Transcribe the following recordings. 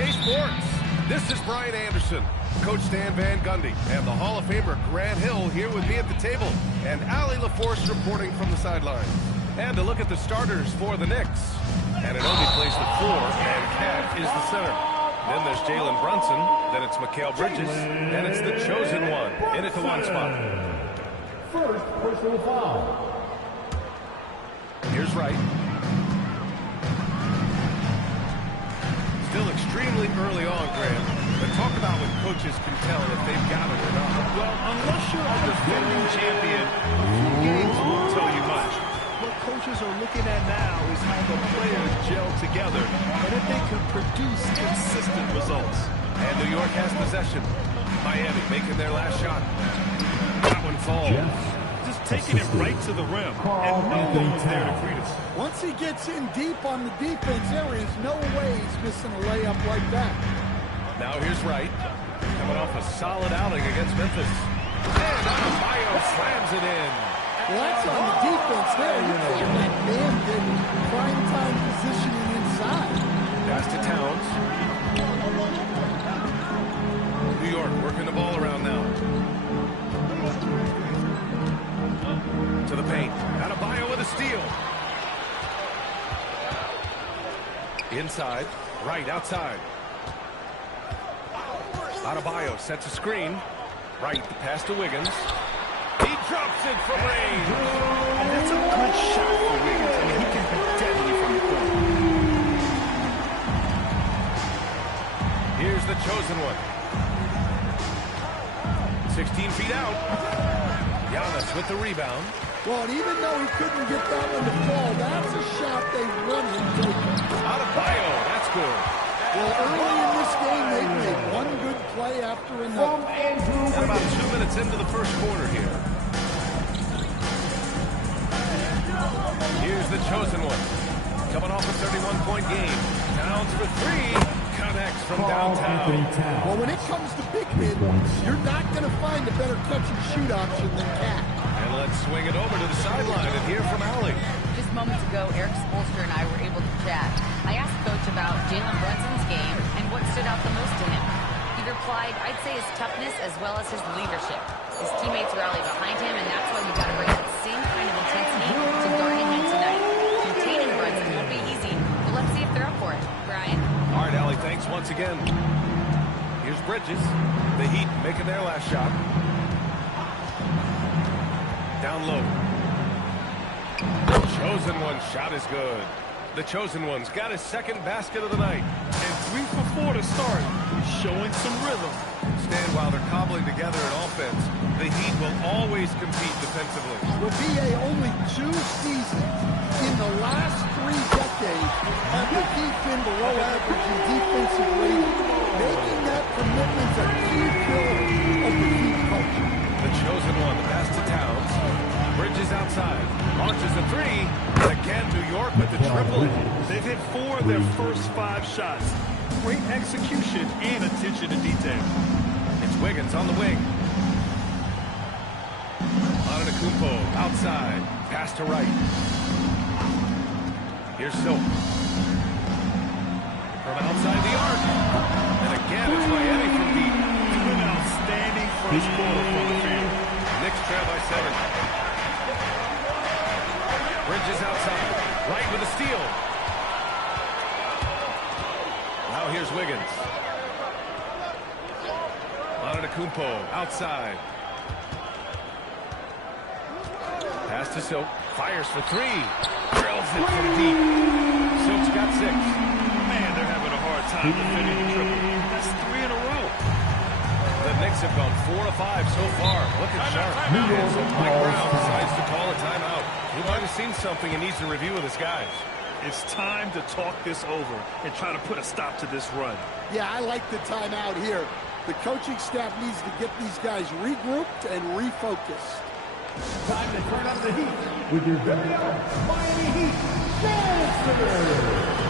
PK Sports. This is Brian Anderson, Coach Stan Van Gundy, and the Hall of Famer Grant Hill here with me at the table, and Allie LaForce reporting from the sidelines. And a look at the starters for the Knicks. Anunoby plays the 4, and Cat is the center. Then there's Jalen Brunson, then it's Mikal Bridges, and it's the chosen one in at the 1 spot. First personal foul. Here's Wright. Still extremely early on, Graham. But talk about when coaches can tell if they've got it or not. Well, unless you're a defending champion, a few games won't tell you much. What coaches are looking at now is how the players gel together and if they can produce consistent results. And New York has possession. Miami making their last shot. That one falls. Just taking it right to the rim, and no one was there to greet us. Once he gets in deep on the defense, there is no way he's missing a layup like that. Now here's Wright, coming off a solid outing against Memphis. And Adebayo slams it in. Well, that's on the defense there. You can't let man get prime time positioning inside. Pass to Towns. New York working the ball around now. To the paint. Adebayo with a steal. Inside. Right outside. Adebayo sets a screen. Right, the pass to Wiggins. He drops it from range. And that's a good shot for Wiggins. I mean, he can be deadly from the corner. Here's the chosen one. 16 feet out. Giannis with the rebound. Well, and even though he couldn't get that one to fall, that's a shot they run him taking. Adebayo, that's good. Well, early in this game, they made one good play after another. And about 2 minutes into the first quarter here. Here's the chosen one. Coming off a 31-point game. Towns for 3. Connects from downtown. Well, when it comes to big men, you're not going to find a better catch-and-shoot option than Cat. And let's swing it over to the sideline and hear from Allie. Just moments ago, Eric Spoelstra and I were able to chat. I asked Coach about Jalen Brunson's game and what stood out the most to him. He replied, I'd say his toughness as well as his leadership. His teammates rally behind him, and that's why we got to bring that same kind of intensity to guarding him tonight. Containing Brunson won't be easy, but let's see if they're up for it. Brian. All right, Allie, thanks once again. Here's Bridges. The Heat making their last shot. Down low. The chosen one shot is good. The chosen one's got his second basket of the night. And 3 for 4 to start. He's showing some rhythm. Stand while they're cobbling together in offense. The Heat will always compete defensively. Will be only 2 seasons in the last 3 decades have the Heat been below average in defensive rating. Making that commitment a key pillar of the Heat culture. The chosen one, the pass to Towns. Bridges outside. Launches a 3. And again, New York with the triple. They've hit 4 of their first 5 shots. Great execution and attention to detail. It's Wiggins on the wing. Antetokounmpo outside. Pass to Wright. Here's Silk. From outside the arc. And again, it's Miami from deep. An outstanding first quarter for the field. Knicks trail by 7. Bridges outside. Wright with a steal. Now here's Wiggins. Antetokounmpo outside. Pass to Silk. Fires for 3. Drills it from deep. Silk's got 6. Man, they're having a hard time defending the triple. That's 3 in a row. The Knicks have gone 4 of 5 so far. Looking sharp. And so Mike Brown decides to call a timeout. He might have seen something and needs a review with his guys. It's time to talk this over and try to put a stop to this run. Yeah, I like the timeout here. The coaching staff needs to get these guys regrouped and refocused. Time to turn up the heat with your very own Miami Heat Monster.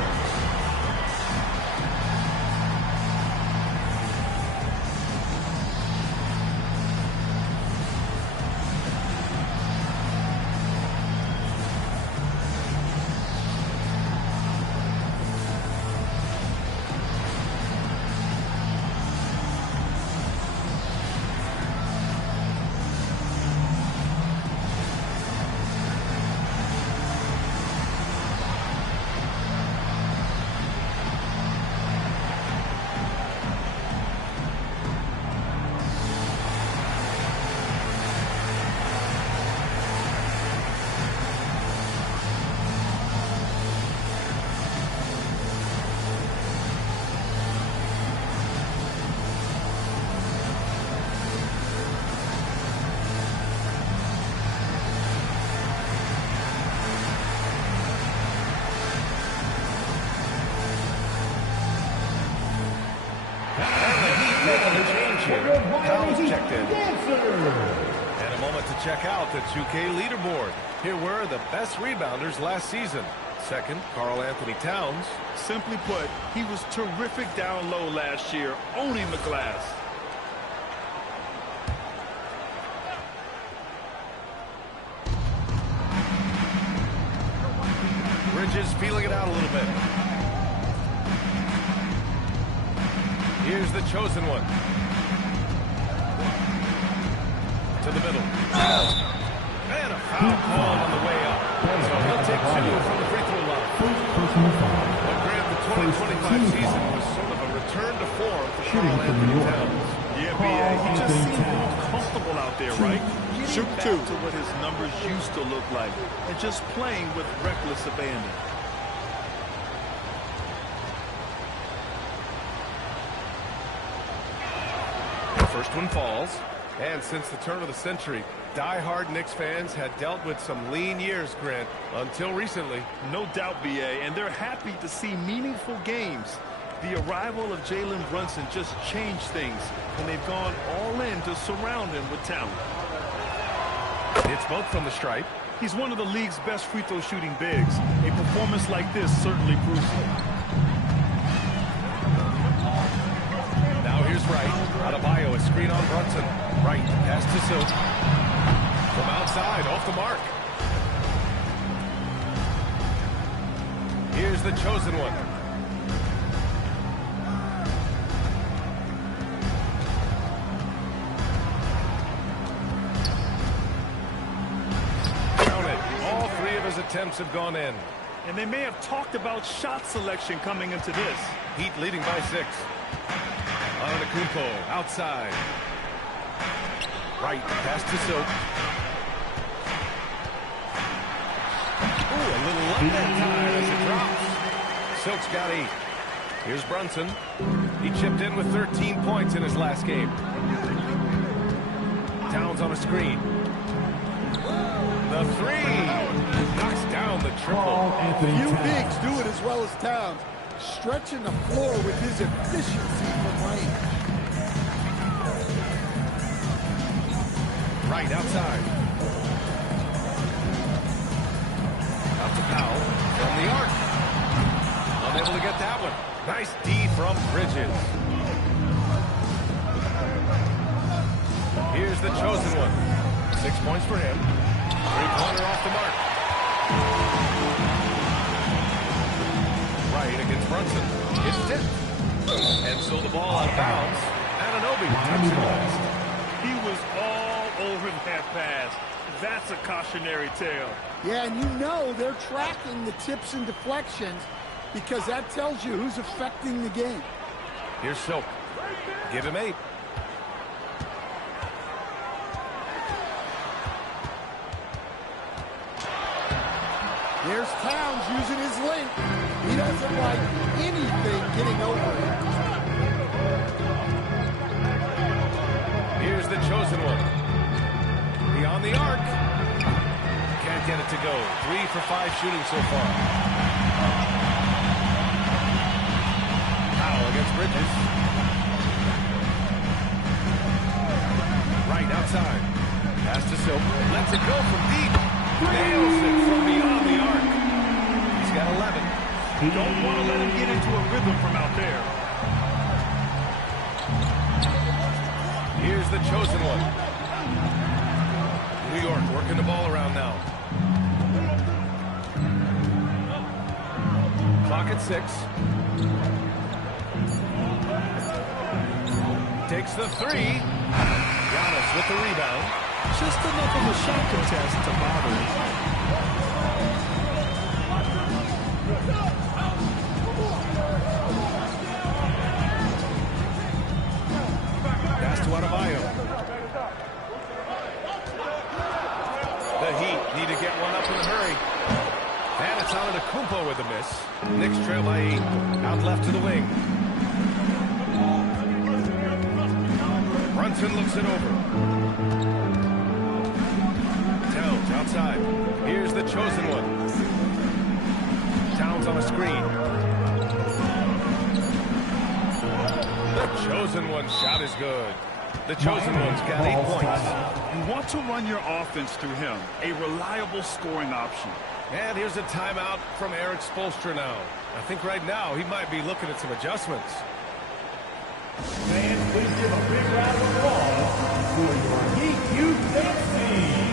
making a change here. Powell's checked in. And a moment to check out the 2K leaderboard. Here were the best rebounders last season. Second, Karl Anthony Towns. Simply put, he was terrific down low last year, owning the glass. Bridges feeling it out a little bit. Here's the chosen one. To the middle. And a foul call on the way up. So he'll take 2 from the free throw line. But Grant, the 2025 season was sort of a return to form for Karl Anthony Towns. Yeah, B.A. He just seemed more comfortable out there, right? Getting back to what his numbers used to look like and just playing with reckless abandon. The first one falls. And since the turn of the century, die-hard Knicks fans had dealt with some lean years, Grant, until recently. No doubt, B.A., and they're happy to see meaningful games. The arrival of Jalen Brunson just changed things, and they've gone all in to surround him with talent. It's both from the stripe. He's one of the league's best free throw shooting bigs. A performance like this certainly proves it. Now here's Wright. Adebayo, a screen on Brunson. Wright, pass to Silk. From outside, off the mark. Here's the chosen one. Count it. All 3 of his attempts have gone in. And they may have talked about shot selection coming into this. Heat leading by 6. Antetokounmpo outside. Right, pass to Silk. Ooh, a little luck that time as it drops. Silk's got 8. Here's Brunson. He chipped in with 13 points in his last game. Towns on a screen. The 3 knocks down the triple. Few bigs do it as well as Towns, stretching the floor with his efficiency from range. Right outside. Up to Powell from the arc. Unable to get that one. Nice D from Bridges. Here's the chosen one. 6 points for him. 3-pointer off the mark. Right against Brunson. It's tipped. And so the ball out of bounds. Anunoby touched the last. He was all over that pass. That's a cautionary tale. Yeah, and you know they're tracking the tips and deflections because that tells you who's affecting the game. Here's Silk. Give him 8. There's Towns using his length. He doesn't like anything getting over him. Here's the chosen one. Beyond the arc. Can't get it to go. 3 for 5 shooting so far. Powell against Bridges. Right outside. Pass to Silk. Lets it go from deep. Nails it from beyond the arc. He's got 11. Don't want to let him get into a rhythm from out there. Here's the chosen one. New York working the ball around now. Clock at 6. Takes the 3. Giannis with the rebound. Just enough of a shot contest to bother him. Pass to Adebayo. The Heat need to get one up in a hurry. And it's Antetokounmpo with a miss. Knicks trail by 8. Out left to the wing. Brunson looks it over. Towns outside. Here's the chosen one. Towns on a screen. The Chosen one shot is good. The chosen one's got 8 points. You want to run your offense through him, a reliable scoring option. And here's a timeout from Erik Spoelstra now. I think right now he might be looking at some adjustments. Fans, please give a big round of applause for your Heat Youth Dance Team.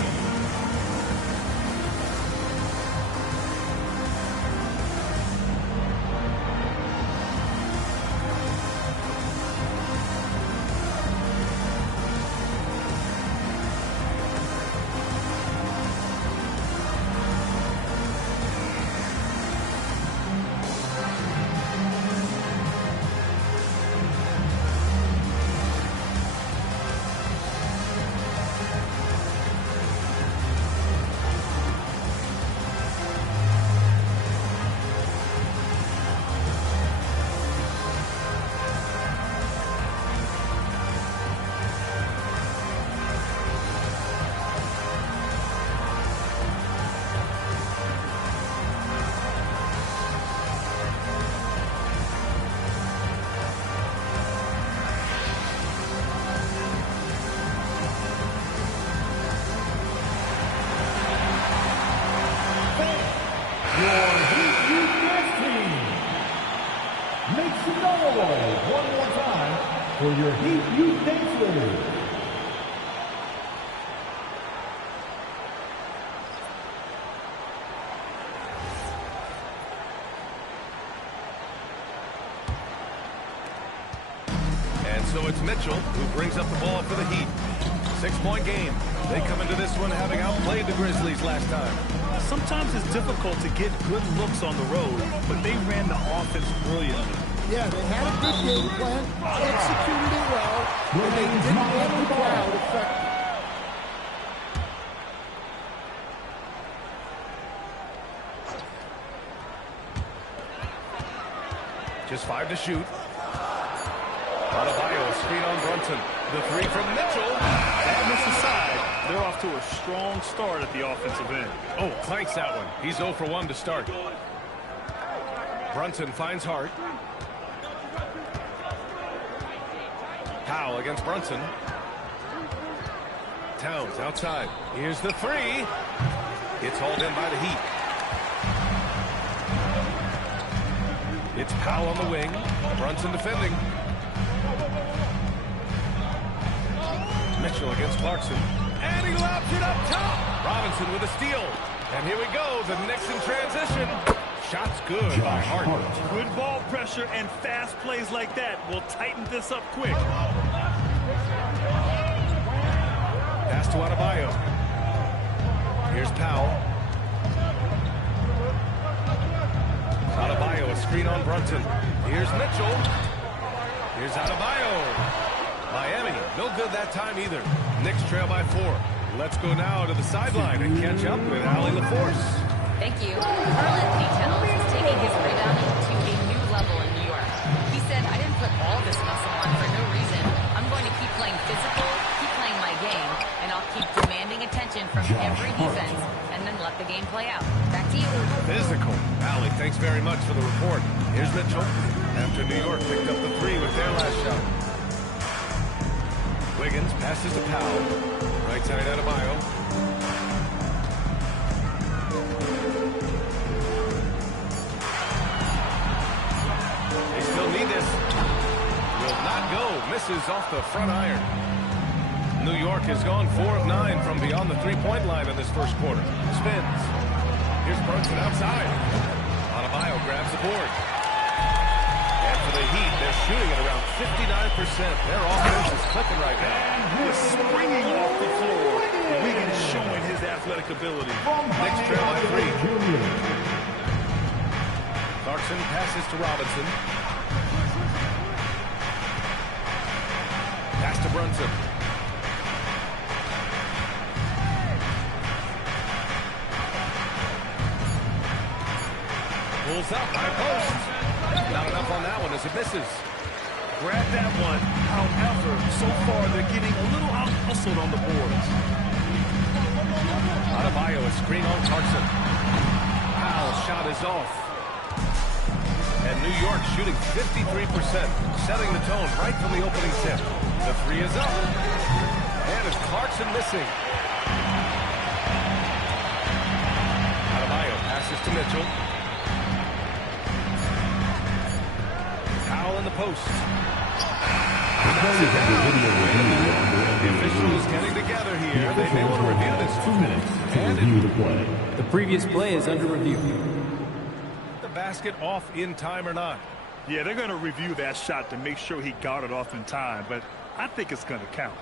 One more time for your Heat Youth Dance League. And so it's Mitchell who brings up the ball for the Heat. 6-point game. They come into this one having outplayed the Grizzlies last time. Sometimes it's difficult to get good looks on the road, but they ran the offense brilliantly. Yeah, they had a good game plan, executed it well, and they didn't handle the crowd effectively. Just 5 to shoot. Adebayo, screen on Brunson. The 3 from Mitchell. That aside, they're off to a strong start at the offensive end. Oh, clanks that one. He's 0 for 1 to start. Brunson finds Hart. Powell against Brunson. Towns outside. Here's the 3. It's hauled in by the Heat. It's Powell on the wing. Brunson defending. Mitchell against Clarkson. And he lobs it up top. Robinson with a steal. And here we go. The Knicks in transition. Shot's good by Hart. Good ball pressure and fast plays like that will tighten this up quick. Pass to Adebayo. Here's Powell. Adebayo, a screen on Brunson. Here's Mitchell. Here's Adebayo. Miami, no good that time either. Knicks trail by 4. Let's go now to the sideline and catch up with Allie LaForce. Thank you. Karl-Anthony Towns is taking his rebounding to a new level in New York. He said, I didn't put all this muscle on for no reason. I'm going to keep playing physical, keep playing my game, and I'll keep demanding attention from every defense and then let the game play out. Back to you. Physical. Allie, thanks very much for the report. Here's Mitchell. After New York picked up the 3 with their last shot. Wiggins passes to Powell. Right side Adebayo. They still need this. Will not go. Misses off the front iron. New York has gone 4 of 9 from beyond the 3-point line in this first quarter. Spins. Here's Brunson outside. Adebayo grabs the board. And for the Heat, they're shooting at around 59%. Their offense is clicking right now. And he's springing off the floor. Wiggins showing his athletic ability. Knicks trail by 3. Clarkson passes to Robinson. Pass to Brunson. Pulls up, high post. Not enough on that one as it misses. Grab that one. However, so far they're getting a little out-hustled on the boards. Adebayo, a screen on Clarkson. Powell's shot is off. And New York shooting 53%, setting the tone right from the opening tip. The three is up. And it's Clarkson missing. Adebayo passes to Mitchell. Foul in the post. The officials getting together here. They may want to review this. 2 minutes to review the play. The previous play is under review. The basket off in time or not? Yeah, they're going to review that shot to make sure he got it off in time, but I think it's going to count.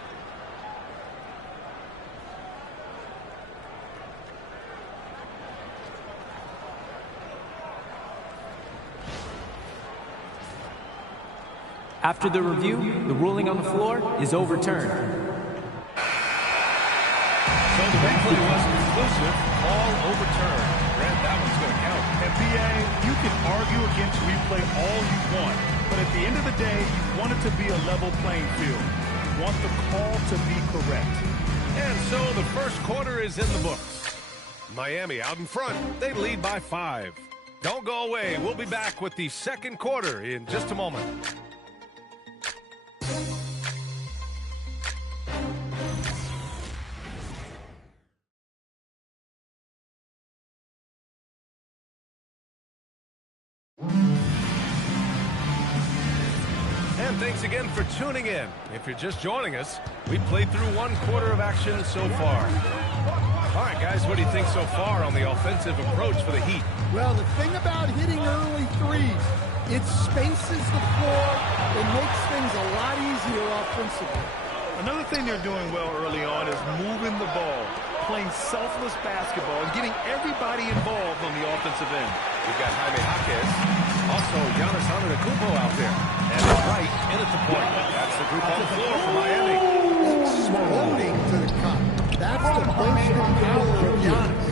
After the review, the ruling on the floor is overturned. So the replay was conclusive, all overturned. Grant, that one's going to count. And BA, you can argue against replay all you want, but at the end of the day, you want it to be a level playing field. You want the call to be correct. And so the first quarter is in the books. Miami out in front. They lead by 5. Don't go away. We'll be back with the second quarter in just a moment. And thanks again for tuning in. If you're just joining us, we played through one quarter of action so far. All right, guys, what do you think so far on the offensive approach for the Heat? Well, the thing about hitting early threes, it spaces the floor. It makes things a lot easier offensively. Another thing they're doing well early on is moving the ball, playing selfless basketball, and getting everybody involved on the offensive end. We've got Jaime Jaquez, also Giannis Antetokounmpo out there. And right in at the point. That's the group on the floor for Miami. Exploding to the cup. That's the bursting power of Giannis.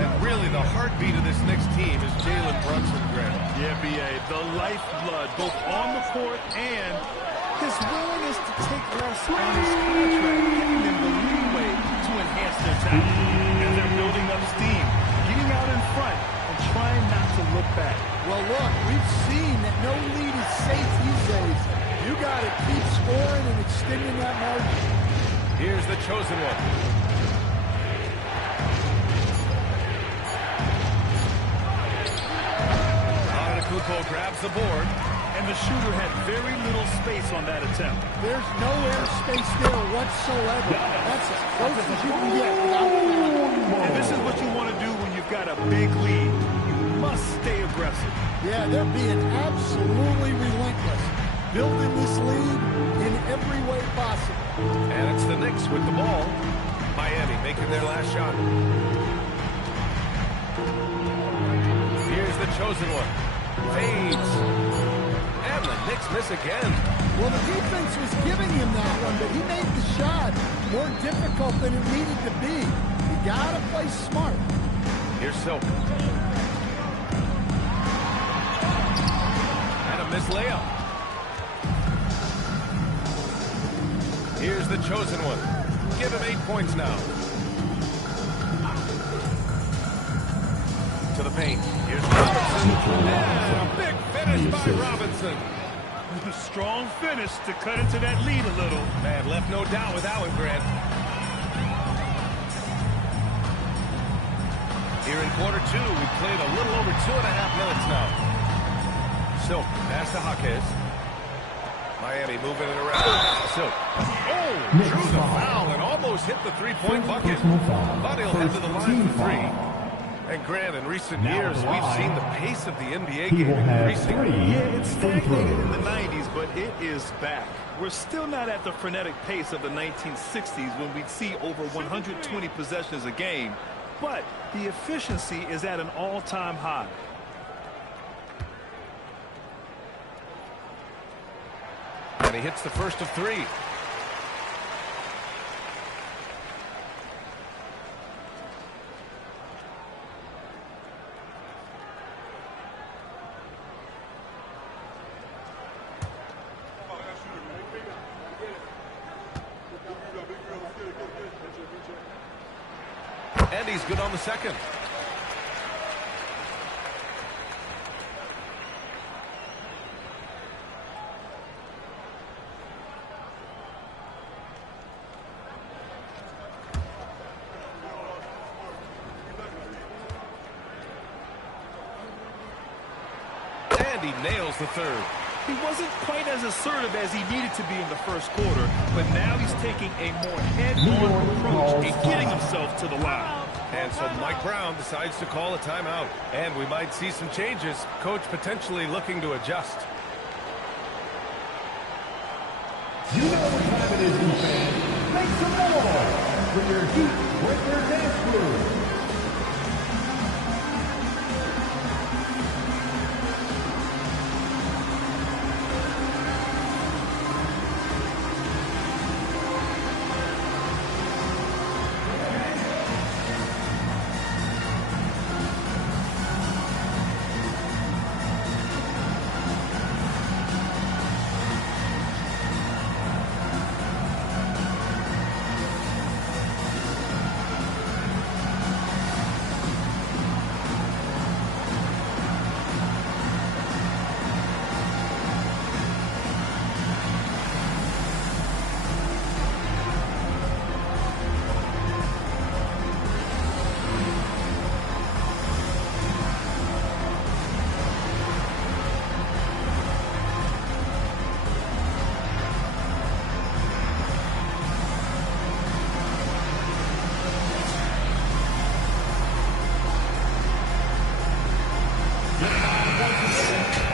And really the heartbeat of this next team is Jalen Brunson, Grant. Yeah, B.A., the lifeblood, both on the court and his willingness to take less on his contract, giving them the leeway to enhance their talent. And they're building up steam, getting out in front, and trying not to look back. Well, look, we've seen that no lead is safe these days. You got to keep scoring and extending that margin. Here's the chosen one. Antetokounmpo grabs the board. And the shooter had very little space on that attempt. There's no air space there whatsoever. That's as close as you can get without fouling. And this is what you want to do when you've got a big lead. You must stay aggressive. Yeah, they're being absolutely relentless, building this lead in every way possible. And it's the Knicks with the ball. Miami making their last shot. Here's the chosen one. Fades. And the Knicks miss again. Well, the defense was giving him that one, but he made the shot more difficult than it needed to be. You got to play smart. Here's Silk. And a missed layup. Here's the chosen one. Give him 8 points now. To the paint. Here's Robinson. And a big finish by Robinson. Strong finish to cut into that lead a little. Man, left no doubt with that one, Grant. Here in quarter 2, we've played a little over 2.5 minutes now. Silk, pass to Jaquez. Miami moving it around. Silk. Oh, drew the foul and almost hit the three-point bucket. Thought he'll head to the line for 3. And Grant, in recent years, we've seen the pace of the NBA game increasing. Yeah, it's stagnated in the 90s, but it is back. We're still not at the frenetic pace of the 1960s when we'd see over 120 possessions a game, but the efficiency is at an all-time high. And he hits the first of 3. And he's good on the second. the third. He wasn't quite as assertive as he needed to be in the first quarter, but now he's taking a more head-on approach and getting himself to the line. And so Mike Brown decides to call a timeout. And we might see some changes. Coach potentially looking to adjust. You know what time it is, defense. Make some noise with your Heat Breaker dance crew.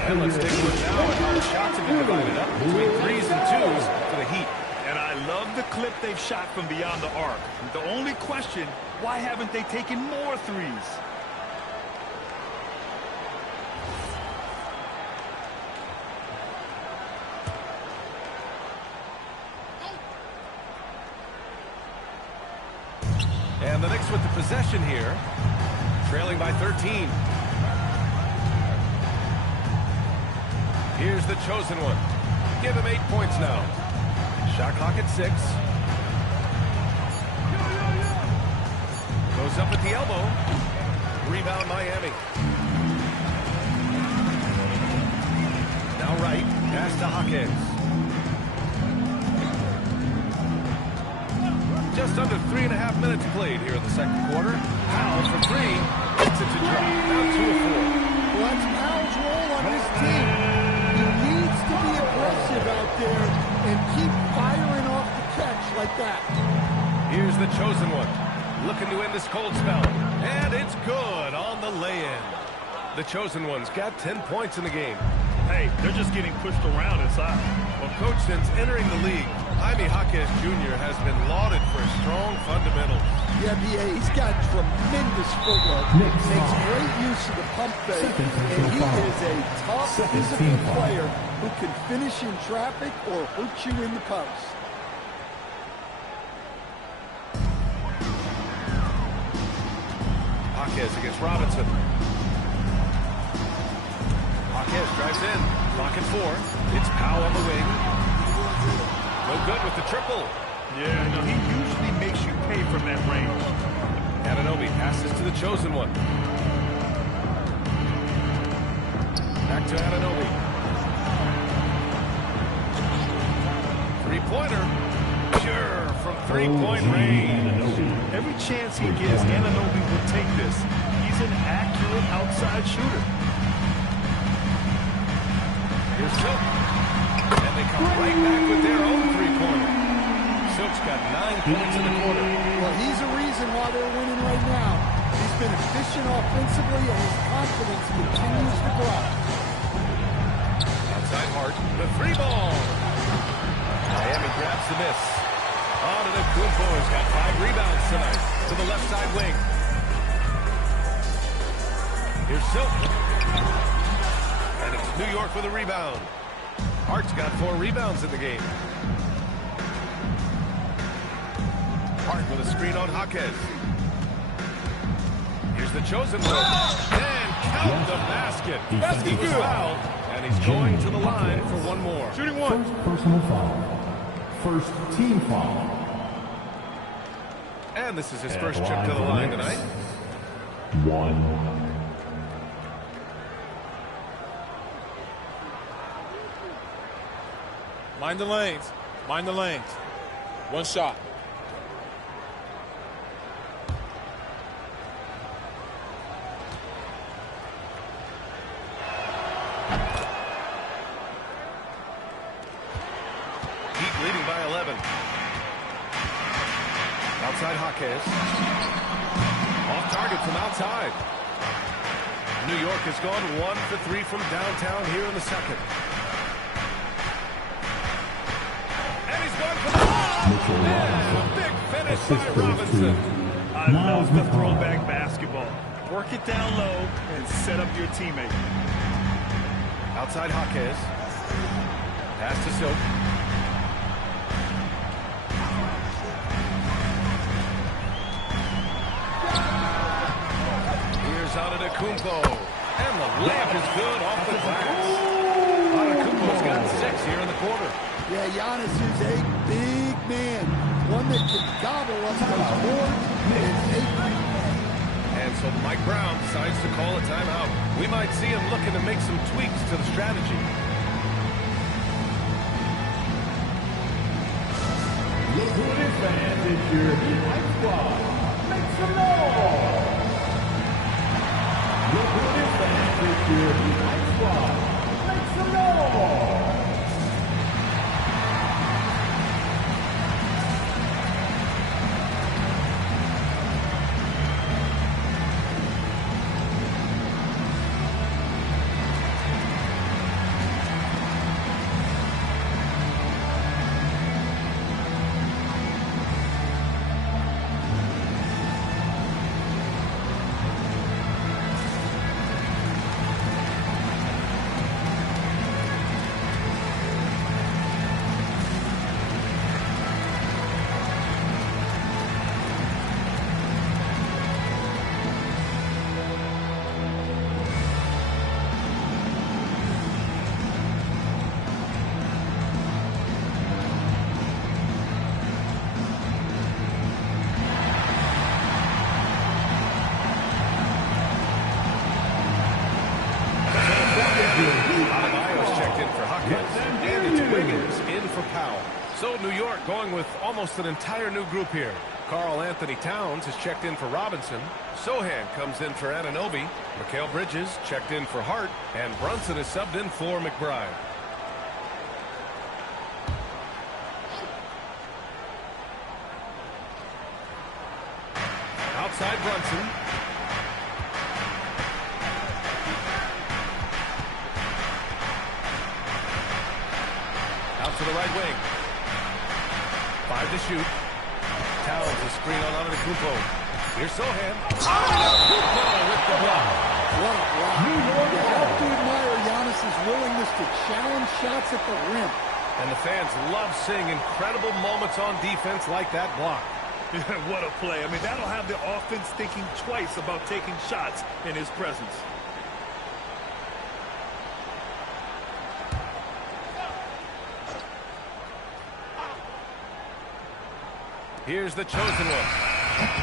And let's take a look now at how the shots have been divided up between 3s and 2s for the Heat. And I love the clip they've shot from beyond the arc. The only question, why haven't they taken more threes? And the Knicks with the possession here, trailing by 13. Here's the chosen one. Give him 8 points now. Shot clock at 6. Goes up at the elbow. Rebound Miami. Now right. Pass to Hawkins. Just under 3.5 minutes played here in the second quarter. Powell for 3. Gets it to drop. Now 2 of 4. Well, that's Powell's role on this team. He needs to be aggressive out there and keep firing off the catch like that. Here's the chosen one. Looking to end this cold spell. And it's good on the lay-in. The chosen one's got 10 points in the game. Hey, they're just getting pushed around inside. Well, Coach, since entering the league, Jaime Jaquez Jr. has been lauded for his strong fundamentals. Yeah, B.A., he's got tremendous footwork. Makes great use of the pump fake. And he is a tough physical player who can finish in traffic or hurt you in the post. Jaquez against Robinson. Jaquez drives in. Clock at 4. It's Powell on the wing. No good with the triple. Yeah, no, he usually makes you pay from that range. Anunoby passes to the chosen one. Back to Anunoby. Three-pointer. Sure, from three-point range. Every chance he gets, Anunoby will take this. He's an accurate outside shooter. Here's Silk. And they come right back with their own three-pointer. Silk's got 9 points in the quarter. Well, he's a reason why they're winning right now. He's been efficient offensively, and his confidence continues to grow. Outside Hart, the three ball. Miami grabs the miss. Antetokounmpo has got 5 rebounds tonight to the left side wing. Here's Silk. And it's New York with a rebound. Hart's got 4 rebounds in the game. Hart with a screen on Jaquez. Here's the chosen one. And count the basket. He was fouled, and he's going to the line for one more. Shooting one. First personal foul. First team foul. And this is his first trip to the line tonight. 1. Mind the lanes. Mind the lanes. One shot. leading by 11. Outside Jaquez. Off target from outside. New York has gone 1 for 3 from downtown here in the second. And he's going for the ball. And a big finish by Robinson. I love the throwback basketball. Work it down low and set up your teammate. Outside Jaquez. Pass to Silk. Here's Antetokounmpo. And the layup is good off the glass. Antetokounmpo's got 6 here in the quarter. Yeah, Giannis is a big man. One that can gobble up those boards and take. And so Mike Brown decides to call a timeout. We might see him looking to make some tweaks to the strategy. Look who it is, fans. It's your Heat Light Squad. Make some noise! Look who it is, fans. It's your Heat Light Squad. Make some noise! Adebayo's checked in for Hawkins, and it's Wiggins in for Powell. So New York going with almost an entire new group here. Karl Anthony Towns has checked in for Robinson. Sohan comes in for Anunoby. Mikal Bridges checked in for Hart, and Brunson is subbed in for McBride. Outside Brunson. To the right wing. 5 to shoot. Towns a screen on Antetokounmpo. Here's Sohan. Antetokounmpo with the block. What a block. You have to admire Giannis's willingness to challenge shots at the rim. And the fans love seeing incredible moments on defense like that block. What a play. I mean, that'll have the offense thinking twice about taking shots in his presence. Here's the chosen one.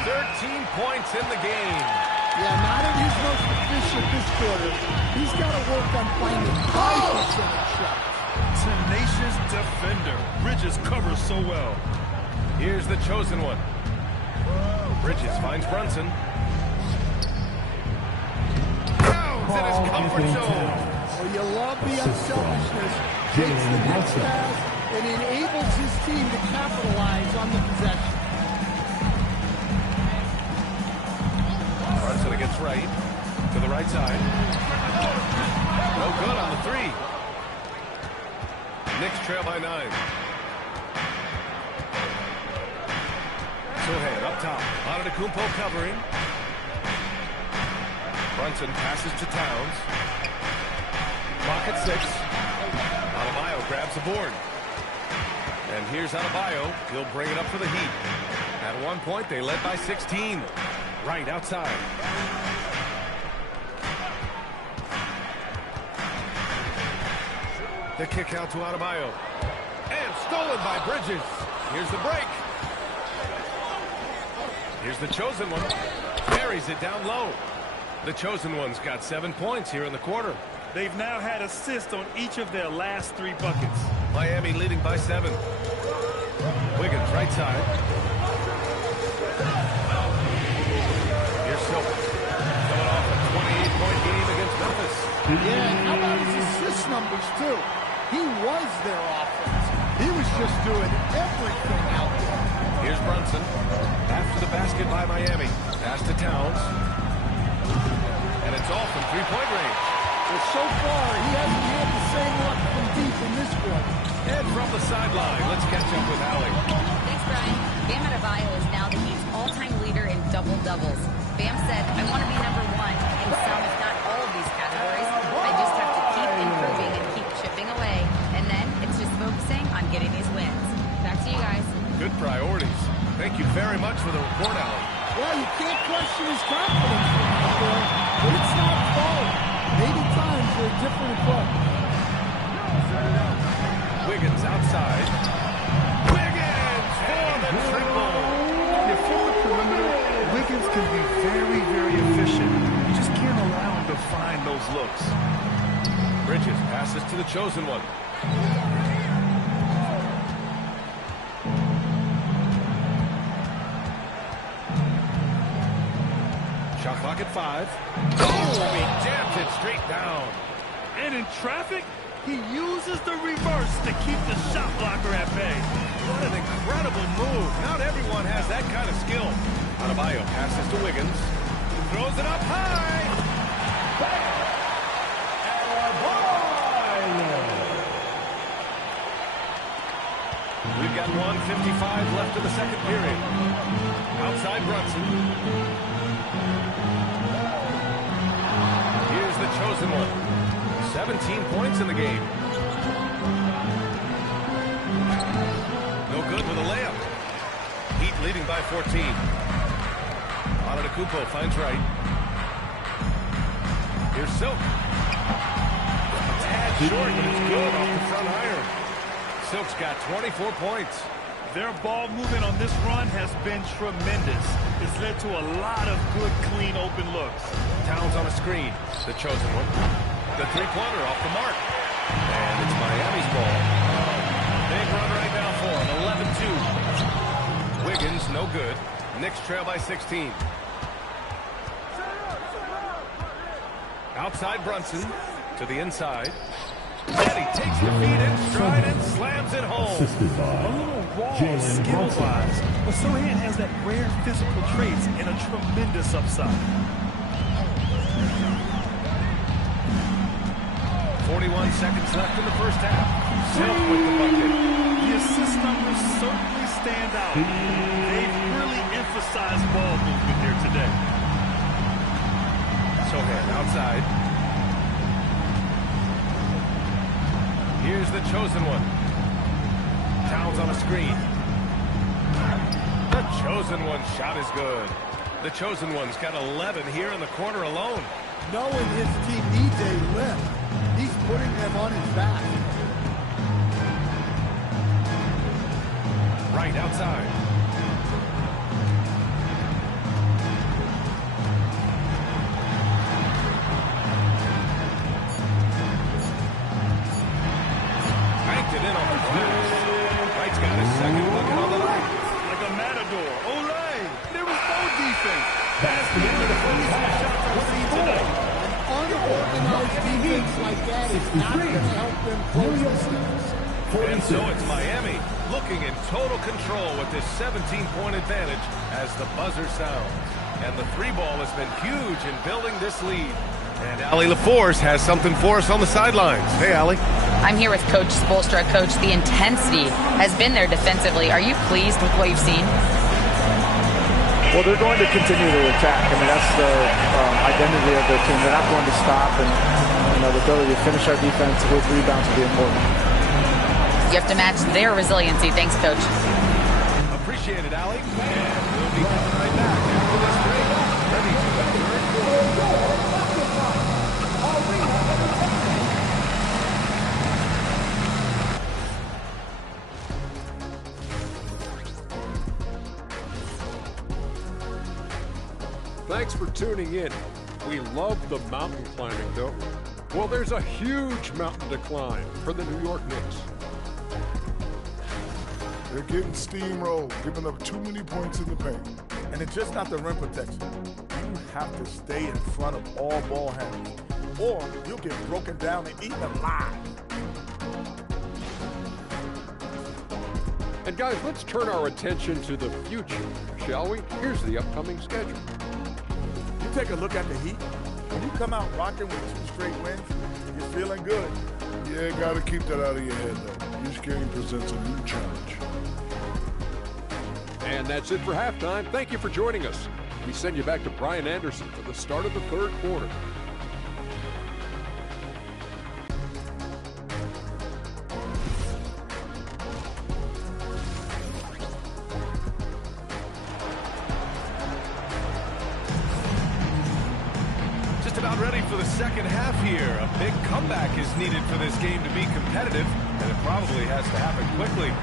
13 points in the game. Yeah, not at his most efficient this quarter. He's got to work on finding high percentage shots. Tenacious defender. Bridges covers so well. Here's the chosen one. Bridges finds Brunson. Towns in his comfort zone. Well, you love the unselfishness. Takes the next pass and enables his team to capitalize on the possession. Brunson against right. To the right side. No good on the 3. Knicks trail by 9. Sohan up top. Antetokounmpo covering. Brunson passes to Towns. Clock at 6. Adebayo grabs the board. And here's Adebayo. He'll bring it up for the Heat. At one point, they led by 16. Right outside. The kick out to Adebayo. And stolen by Bridges. Here's the break. Here's the chosen one. Carries it down low. The chosen one's got 7 points here in the quarter. They've now had assists on each of their last 3 buckets. Miami leading by 7. Wiggins right side. Here's Silk. Coming off a 28-point game against Memphis. Yeah, and how about his assist numbers, too? He was their offense. He was just doing everything out there. Here's Brunson. After the basket by Miami. Pass to Towns. And it's off from three-point range. Well, so far, he hasn't had the same luck from deep in this quarter. And from the sideline, let's catch up with Allie. Thanks, Brian. Bam Adebayo is now the Heat's all-time leader in double-doubles. Bam said, I want to be number one in some, if not all of these categories. I just have to keep improving and keep chipping away. And then it's just focusing on getting these wins. Back to you guys. Good priorities. Thank you very much for the report, Allie. Well, you can't question his confidence from out there, but it's not falling. Maybe time for a different approach. Wiggins outside. Wiggins for the triple. Yeah, from the perimeter, Wiggins can be very, very efficient. You just can't allow him to find those looks. Bridges passes to the chosen one. Shot clock at 5. Oh, he jams it straight down. And in traffic, he uses the reverse to keep the shot blocker at bay. What an incredible move. Not everyone has that kind of skill. Adebayo passes to Wiggins. Throws it up high. We've got 1:55 left in the second period. Outside Brunson. Here's the chosen one. 17 points in the game. No good with a layup. Heat leading by 14. Antetokounmpo finds right. Here's Silk. A tad short, but it's good off the front iron. Silk's got 24 points. Their ball movement on this run has been tremendous. It's led to a lot of good, clean, open looks. Towns on a screen. The chosen one. The three-pointer off the mark. And it's Miami's ball. Big run right now for him. 11-2. Wiggins, no good. Knicks trail by 16. Outside Brunson. To the inside. And he takes the feet in stride and slams it home. Assisted by A little raw Jalen skill-wise, but Sochan has that rare physical traits and a tremendous upside. 41 seconds left in the first half. Silk with the bucket. The assist numbers certainly stand out. They've really emphasized ball movement here today. Sochan outside. Here's the chosen one. Towns on a screen. The chosen one's shot is good. The chosen one's got 11 here in the corner alone. Knowing his team needs a lift, he's putting them on his back. Right outside. Banked it in on the glass. Wright's got his second bucket on the night. Like a matador. Olay! There was no defense. That's the end of the first half. Shots I've seen tonight. An unorganized defense like that is not going to help them close this game. And so it's Miami looking in total control with this 17-point advantage as the buzzer sounds. And the three ball has been huge in building this lead. And Allie LaForce has something for us on the sidelines. Hey, Allie. I'm here with Coach Spoelstra. Coach, the intensity has been there defensively. Are you pleased with what you've seen? Well, they're going to continue to attack. I mean, that's the identity of their team. They're not going to stop, and the ability to finish our defense with rebounds will be important. You have to match their resiliency. Thanks, Coach. Appreciate it, Allie. And we'll be coming right back after this break. Ready to go. Thanks for tuning in. We love the mountain climbing, don't we? Well, there's a huge mountain to climb for the New York Knicks. They're getting steamrolled, giving up too many points in the paint. And it's just not the rim protection. You have to stay in front of all ball handlers, or you'll get broken down and eaten alive. And guys, let's turn our attention to the future, shall we? Here's the upcoming schedule. You take a look at the Heat. When you come out rocking with 2 straight wins, you're feeling good. Yeah, got to keep that out of your head, though. Each game presents a new challenge. And that's it for halftime. Thank you for joining us. We send you back to Brian Anderson for the start of the third quarter. Just about ready for the second half here. A big comeback is needed for this game to be competitive, and it probably has to happen quickly.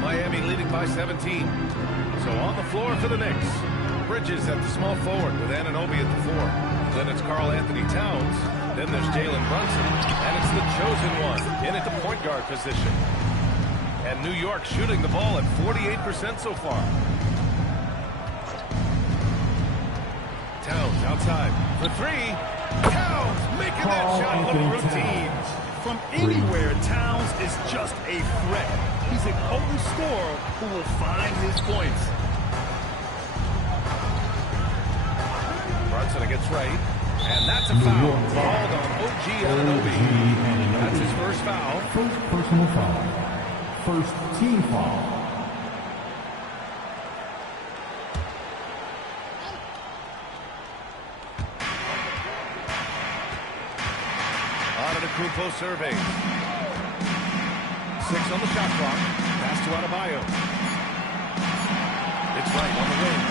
Miami leading by 17. So on the floor for the Knicks. Bridges at the small forward with Anunoby at the 4. Then it's Karl Anthony Towns. Then there's Jalen Brunson. And it's the chosen one in at the point guard position. And New York shooting the ball at 48% so far. Towns outside for 3. Towns making that shot look routine. From anywhere, Towns is just a threat. He's a potent scorer who will find his points. Brunson gets right. And that's a foul. Called on OG Anunoby. That's his first foul. First personal foul. First team foul. Antetokounmpo survey. 6 on the shot clock. Pass to Adebayo. It's right on the rim.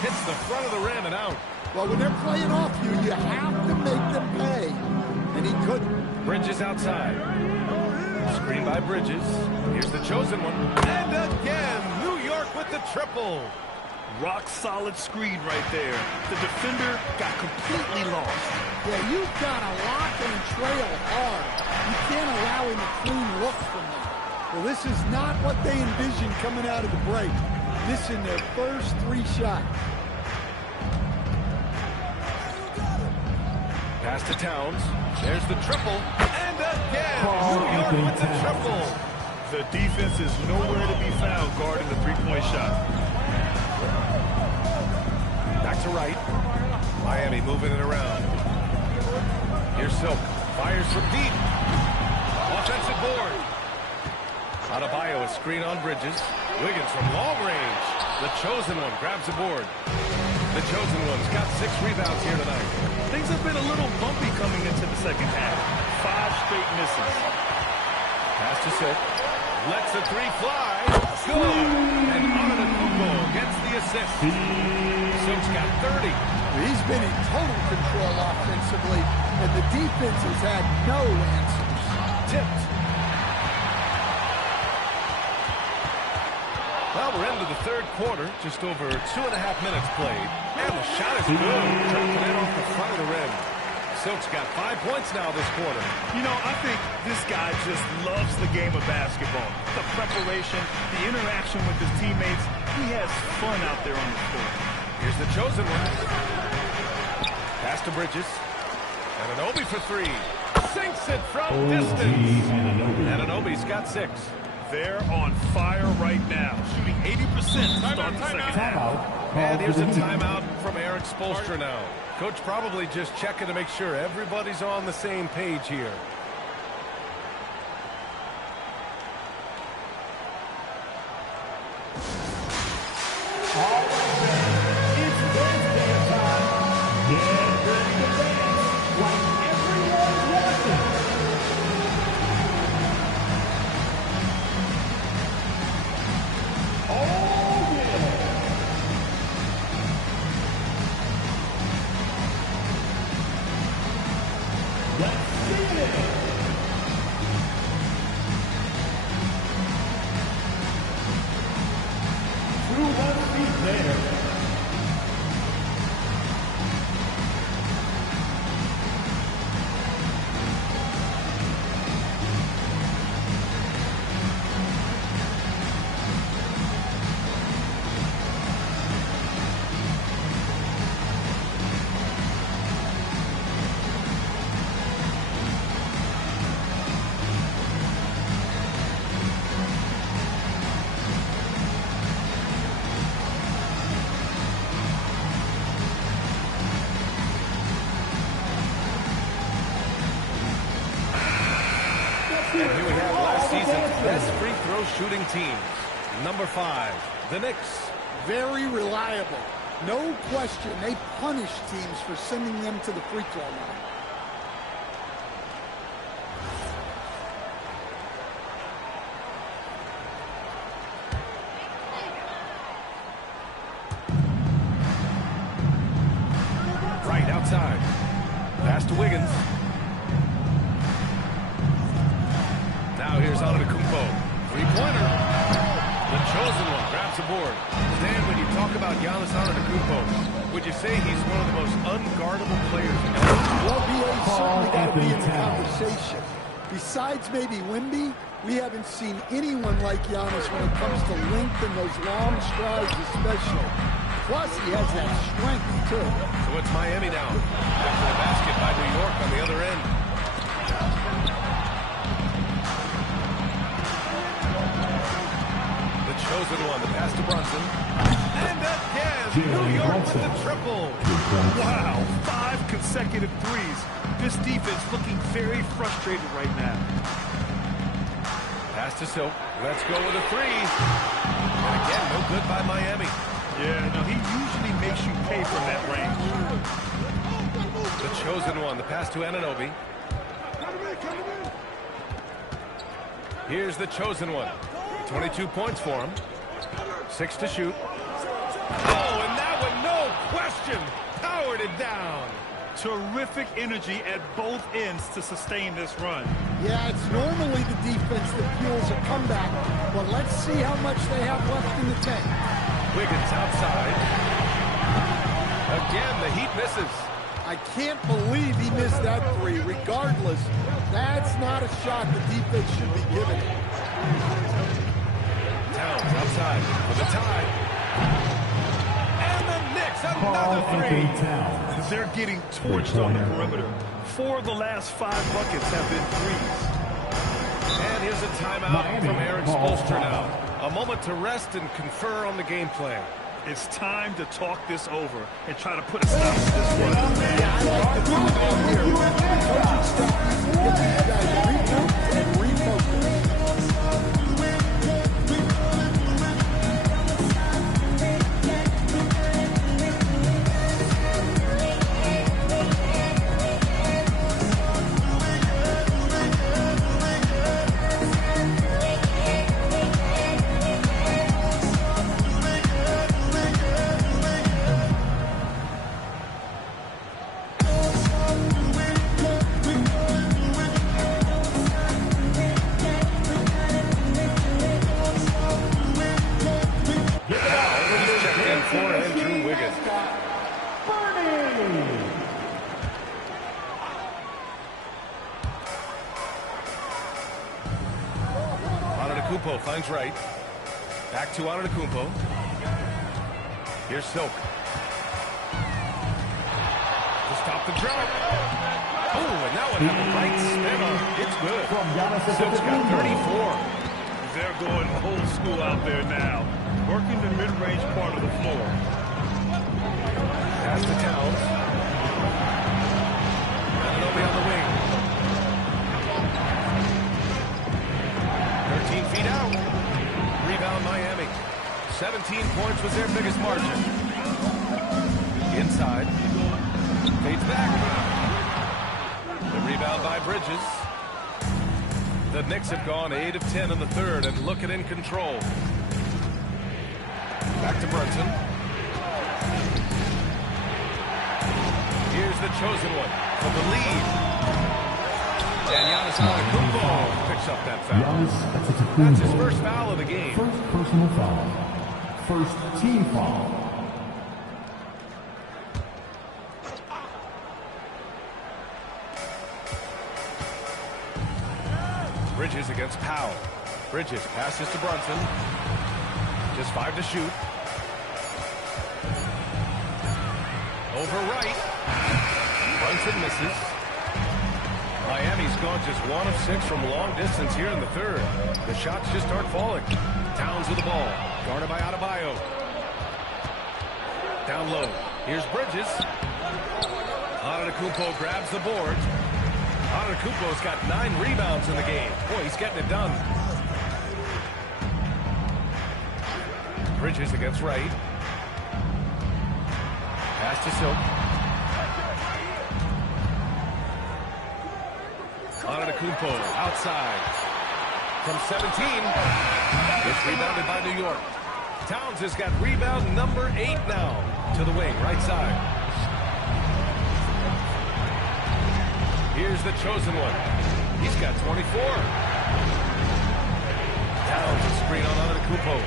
Hits the front of the rim and out. Well, when they're playing off you, you have to make them pay. And he couldn't. Bridges outside. Screen by Bridges. Here's the chosen one. And again, New York with the triple. Rock solid screen right there. The defender got completely lost. Yeah, you've got to lock and trail hard. You can't allow him a clean look from that. Well, this is not what they envisioned coming out of the break. This in their first 3 shots. Pass to Towns. There's the triple. And again, New York with the triple. The defense is nowhere to be found guarding the 3-point shot. Back to right. Miami moving it around. Here's Silk. Fires from deep. Offensive board. Adebayo, a screen on Bridges. Wiggins from long range. The chosen one grabs a board. The chosen one's got 6 rebounds here tonight. Things have been a little bumpy coming into the second half. 5 straight misses. Pass to Silk. Lets the 3 fly. Good. And Antetokounmpo gets the assist. Silk's got 30. He's been in total control offensively, and the defense has had no answers. Tipped. Well, we're into the third quarter. Just over 2.5 minutes played. And the shot is good. Dropping in off the front of the rim. Silk's got 5 points now this quarter. You know, I think this guy just loves the game of basketball. The preparation, the interaction with his teammates. He has fun out there on the court. Here's the chosen one. Pass to Bridges. Anunoby for 3. Sinks it from distance. Anunoby's got 6. They're on fire right now, shooting 80% to start the second half. And here's a timeout from Eric Spoelstra now. Coach probably just checking to make sure everybody's on the same page here. And here we have last season's best free throw shooting teams. Number 5, the Knicks. Very reliable. No question, they punish teams for sending them to the free throw line. Right outside. Pass to Wiggins. Now here's Antetokounmpo. Three-pointer. The chosen one grabs the board. Stan, when you talk about Giannis Antetokounmpo, would you say he's one of the most unguardable players ever? Well, BA's certainly got to be in the conversation. Besides maybe Wemby, we haven't seen anyone like Giannis when it comes to length and those long strides especially. Plus, he has that strength, too. So it's Miami now. After the basket by New York on the other end. The chosen one, the pass to Brunson. And again, New York with the triple. Wow, 5 consecutive threes. This defense looking very frustrated right now. Pass to Silk. Let's go with a three. And again, no good by Miami. Yeah, no, he usually makes you pay from that range. The chosen one, the pass to Anunoby. Here's the chosen one. 22 points for him. 6 to shoot. Oh, and that one, no question, powered it down. Terrific energy at both ends to sustain this run. Yeah, it's normally the defense that fuels a comeback, but let's see how much they have left in the tank. Wiggins outside. Again, the Heat misses. I can't believe he missed that three. Regardless, that's not a shot the defense should be giving him. Towns outside for the tie. And the Knicks, another three. They're getting torched on the perimeter. 4 of the last 5 buckets have been threes. And here's a timeout from Eric Spoelstra now. A moment to rest and confer on the game plan. It's time to talk this over and try to put a stop to this run. Yeah, I like the timeout here. The coaching staff needs to get these guys regroup and refocus. Antetokounmpo finds right. Back to Antetokounmpo. Here's Silk. To stop the drought. Oh, and that one had the right spin on it. It's good. Silk's got 34. They're going old school out there now. Working the mid-range part of the floor. Pass to Towns. Anunoby on the wing. 13 feet out. Rebound Miami. 17 points was their biggest margin. Inside. Fades back. The rebound by Bridges. The Knicks have gone 8 of 10 in the third and looking in control. Back to Brunson. Here's the chosen one for the lead. And Giannis Antetokounmpo picks up that foul. That's his first foul of the game. First personal foul. First team foul. Bridges against Powell. Bridges passes to Brunson. Just 5 to shoot. Over right. Brunson misses. Miami's gone just 1 of 6 from long distance here in the third. The shots just aren't falling. Towns with the ball. Guarded by Adebayo. Down low. Here's Bridges. Antetokounmpo grabs the board. Antetokounmpo's got 9 rebounds in the game. Boy, he's getting it done. Bridges against Wright. Pass to Silk. Antetokounmpo outside. From 17. It's rebounded by New York. Towns has got rebound number 8 now. To the wing, right side. Here's the chosen one. He's got 24. Towns a screen on Antetokounmpo.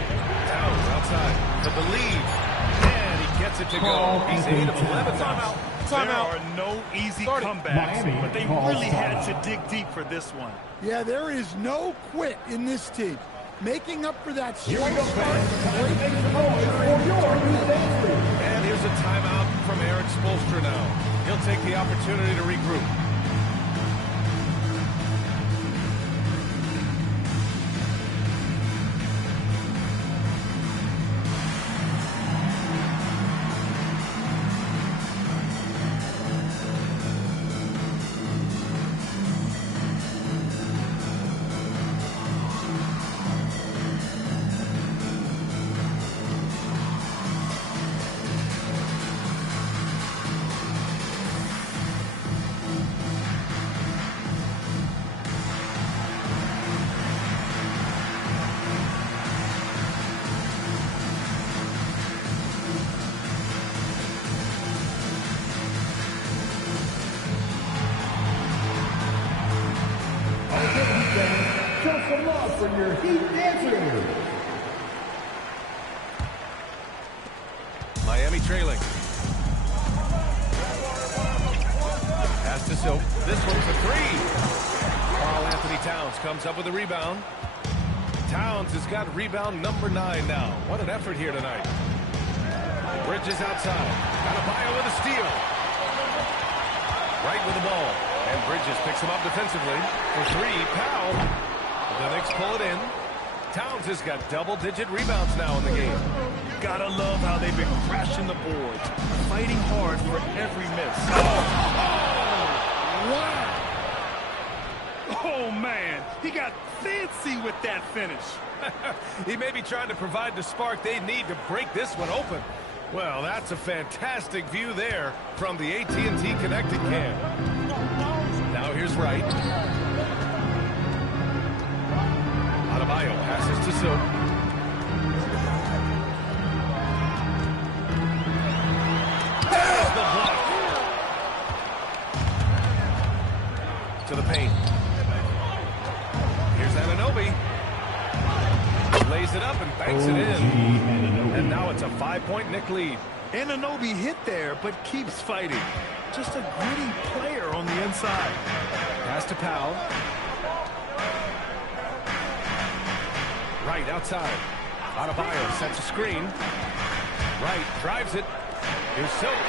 Towns outside for the lead. And he gets it to go. He's 8 of 11 now. There are no easy comebacks, but they really had to dig deep for this one. Yeah, there is no quit in this team. Making up for that slow start. And here's a timeout from Erik Spoelstra now. He'll take the opportunity to regroup. For your Heat dancers. Miami trailing. Pass to Silk. This one's a 3. Karl-Anthony Towns comes up with a rebound. Towns has got rebound number 9 now. What an effort here tonight. Bridges outside. Adebayo with a steal. Right with the ball. And Bridges picks him up defensively. For 3, Powell. The Knicks pull it in. Towns has got double-digit rebounds now in the game. Gotta love how they've been crashing the boards, fighting hard for every miss. Wow! Oh, man, he got fancy with that finish. He may be trying to provide the spark they need to break this one open. Well, that's a fantastic view there from the AT&T Connected Cam. Now here's Wright. Adebayo passes to Silk. There's the block. To the paint. Here's Anunoby. Lays it up and banks it in. And now it's a 5-point Knick lead. Anunoby hit there, but keeps fighting. Just a gritty player on the inside. Pass to Powell. Right outside. Adebayo sets a screen. Right drives it. Here's Silk.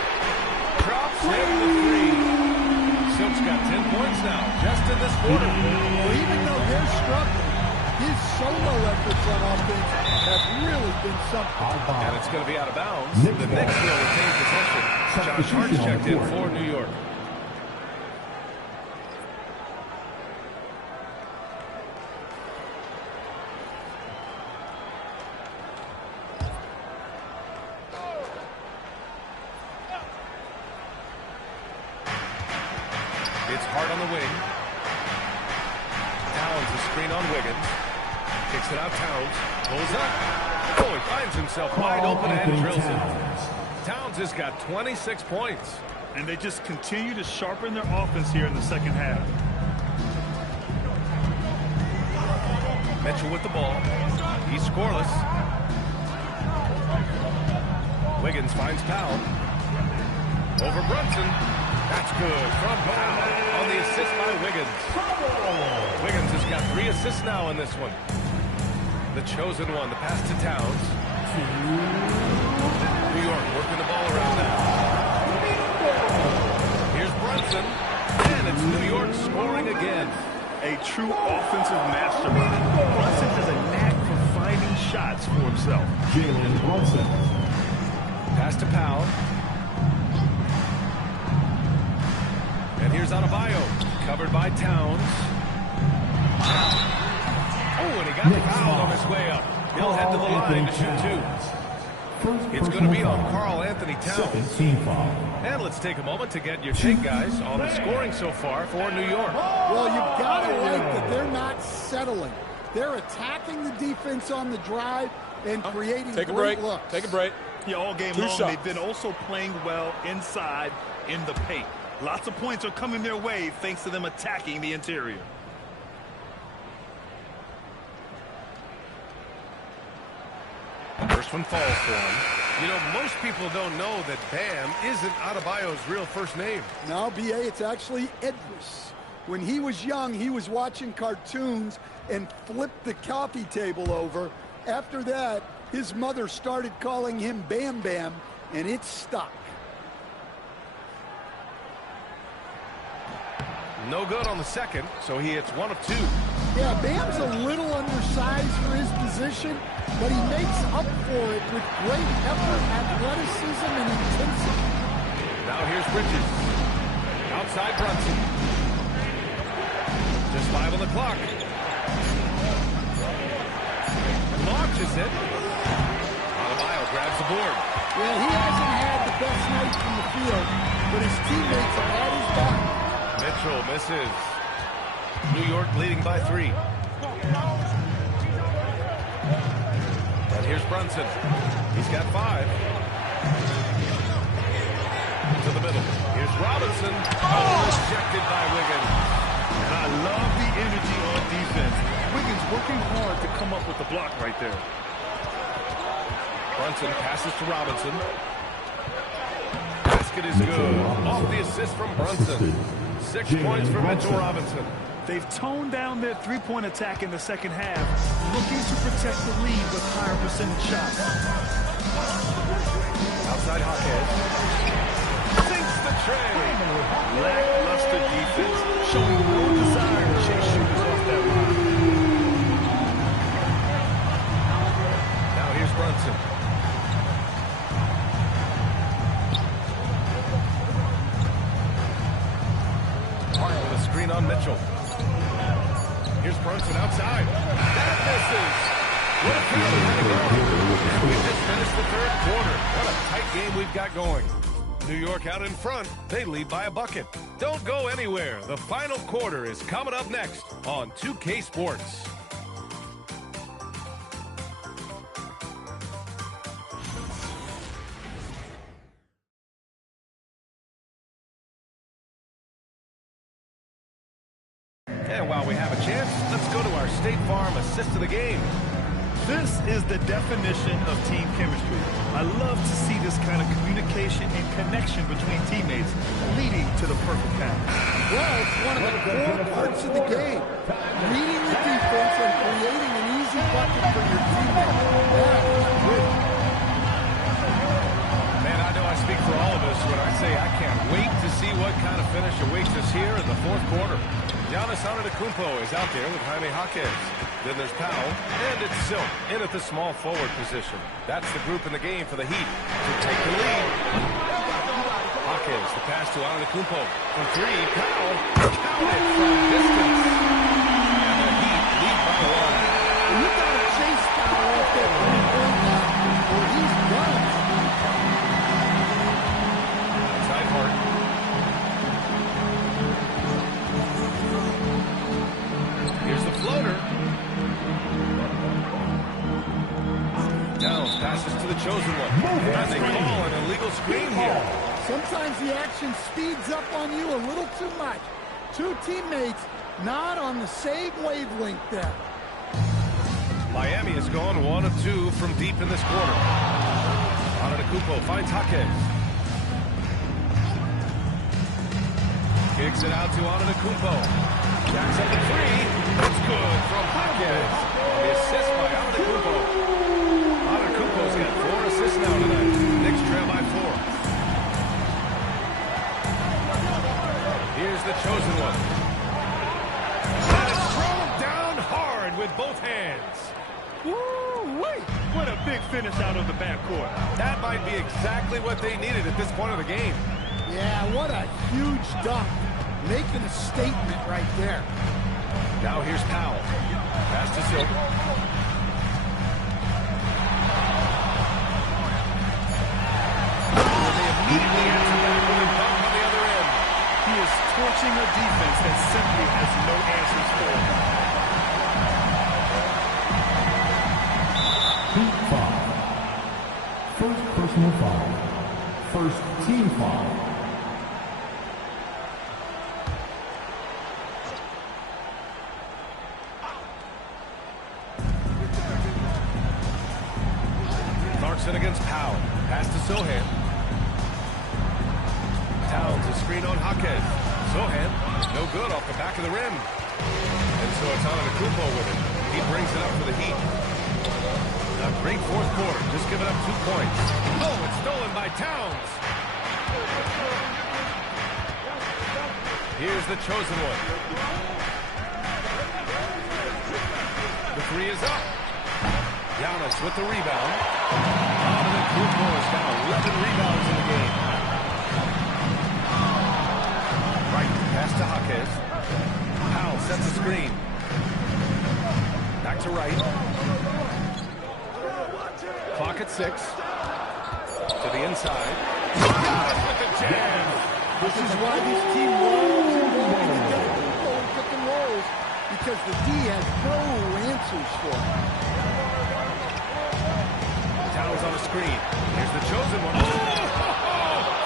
Drops in the 3. Silk's got 10 points now, just in this quarter. Well, even though they're struggling, his solo efforts on offense have really been something. And it's going to be out of bounds. The Knicks will retain possession. Josh Hart checked in for New York. It's Hart on the wing. Towns a screen on Wiggins. Kicks it out Towns. Pulls up. Oh, he finds himself wide open and drills it. Towns has got 26 points. And they just continue to sharpen their offense here in the second half. Mitchell with the ball. He's scoreless. Wiggins finds Powell. Over Brunson. That's good from Powell on the assist by Wiggins. Wiggins has got 3 assists now in this one. The chosen one, the pass to Towns. New York working the ball around now. Here's Brunson. And it's New York scoring again. A true offensive mastermind. Brunson has a knack for finding shots for himself. Jalen Brunson. Pass to Powell. And here's Adebayo. Covered by Towns. Oh, and he got the foul on his way up. He'll head to the line to shoot two. It's going to be on Karl Anthony Towns. And let's take a moment to get your take, guys, on the scoring so far for New York. Well, you've got to like that they're not settling. They're attacking the defense on the drive and creating great looks. Take a break. Yeah, all game long, they've been also playing well inside in the paint. Lots of points are coming their way thanks to them attacking the interior. First one falls for him. You know, most people don't know that Bam isn't Adebayo's real first name. No, B.A., it's actually Edris. When he was young, he was watching cartoons and flipped the coffee table over. After that, his mother started calling him Bam Bam, and it stuck. No good on the second, so he hits 1 of 2. Yeah, Bam's a little undersized for his position, but he makes up for it with great effort, athleticism, and intensity. Now here's Bridges. Outside Brunson. Just 5 on the clock. Launches it. Adebayo grabs the board. Yeah, he hasn't had the best night from the field, but his teammates have had his back. Mitchell misses. New York leading by 3. And here's Brunson. He's got 5. To the middle. Here's Robinson. Oh, rejected by Wiggins. And I love the energy on defense. Wiggins working hard to come up with the block right there. Brunson passes to Robinson. Basket is good. Off the assist from Brunson. 6 points for Mitchell Robinson. They've toned down their three-point attack in the second half, looking to protect the lead with higher percentage shots. Outside Hawkhead. Sinks the tray. Lackluster defense, showing no desire to chase shooters off that line. Now here's Brunson. With a screen on Mitchell. Here's Brunson outside. That misses. What a foul. We just finished the third quarter. What a tight game we've got going. New York out in front. They lead by a bucket. Don't go anywhere. The final quarter is coming up next on 2K Sports. And while we have a chance, let's go to our State Farm assist of the game. This is the definition of team chemistry. I love to see this kind of communication and connection between teammates leading to the perfect pass. Well, it's one of the core parts of the game. Reading the defense and creating an easy bucket for your teammates. That was great. Man, I know I speak for all of us when I say I can't wait to see what kind of finish awaits us here in the fourth quarter. Giannis Antetokounmpo is out there with Jaime Jaquez. Then there's Powell, and it's Silk in at the small forward position. That's the group in the game for the Heat to take the lead. Jaquez, the pass to Antetokounmpo. From 3, Powell counted from distance. And the Heat lead by 1. You got to chase Powell off that 3-point line, or he's done. Outside Hart. Here's the floater. Downs passes to the chosen one. And they call an illegal screen here. Sometimes the action speeds up on you a little too much. 2 teammates not on the same wavelength there. Miami has gone 1 of 2 from deep in this quarter. Antetokounmpo finds Jaquez. Kicks it out to Antetokounmpo. Jacks up the 3. It's good from Jaquez. The assist by Antetokounmpo. Antetokounmpo's got 4 assists now tonight. Knicks trail by 4. Here's the chosen one. And it's thrown down hard with both hands. Woo-wee! What a big finish out of the backcourt. That might be exactly what they needed at this point of the game. Yeah, what a huge dunk. making a statement right there. Now here's Powell. Pass to Silk. They immediately answer back with a dunk on the other end. He is torching a defense that simply has no answers for him. Heat foul. First personal foul. First team foul. Clarkson against Powell. Pass to Sohan. Towns a screen on Jaquez. Sohan, no good off the back of the rim. And so it's Antetokounmpo with it. He brings it up for the Heat. A great fourth quarter, just giving up 2 points. Oh, it's stolen by Towns. Here's the chosen one. The three is up. Giannis with the rebound. Antetokounmpo has got 11 rebounds in the game. Right, pass to Jaquez. Powell sets a screen. Back to Wright. Clock at 6. To the inside. Giannis with the jam. This is why this team rolls and rolls and goes pick and rolls, because the D has no answers for it. Towns on the screen. Here's the chosen one. Oh!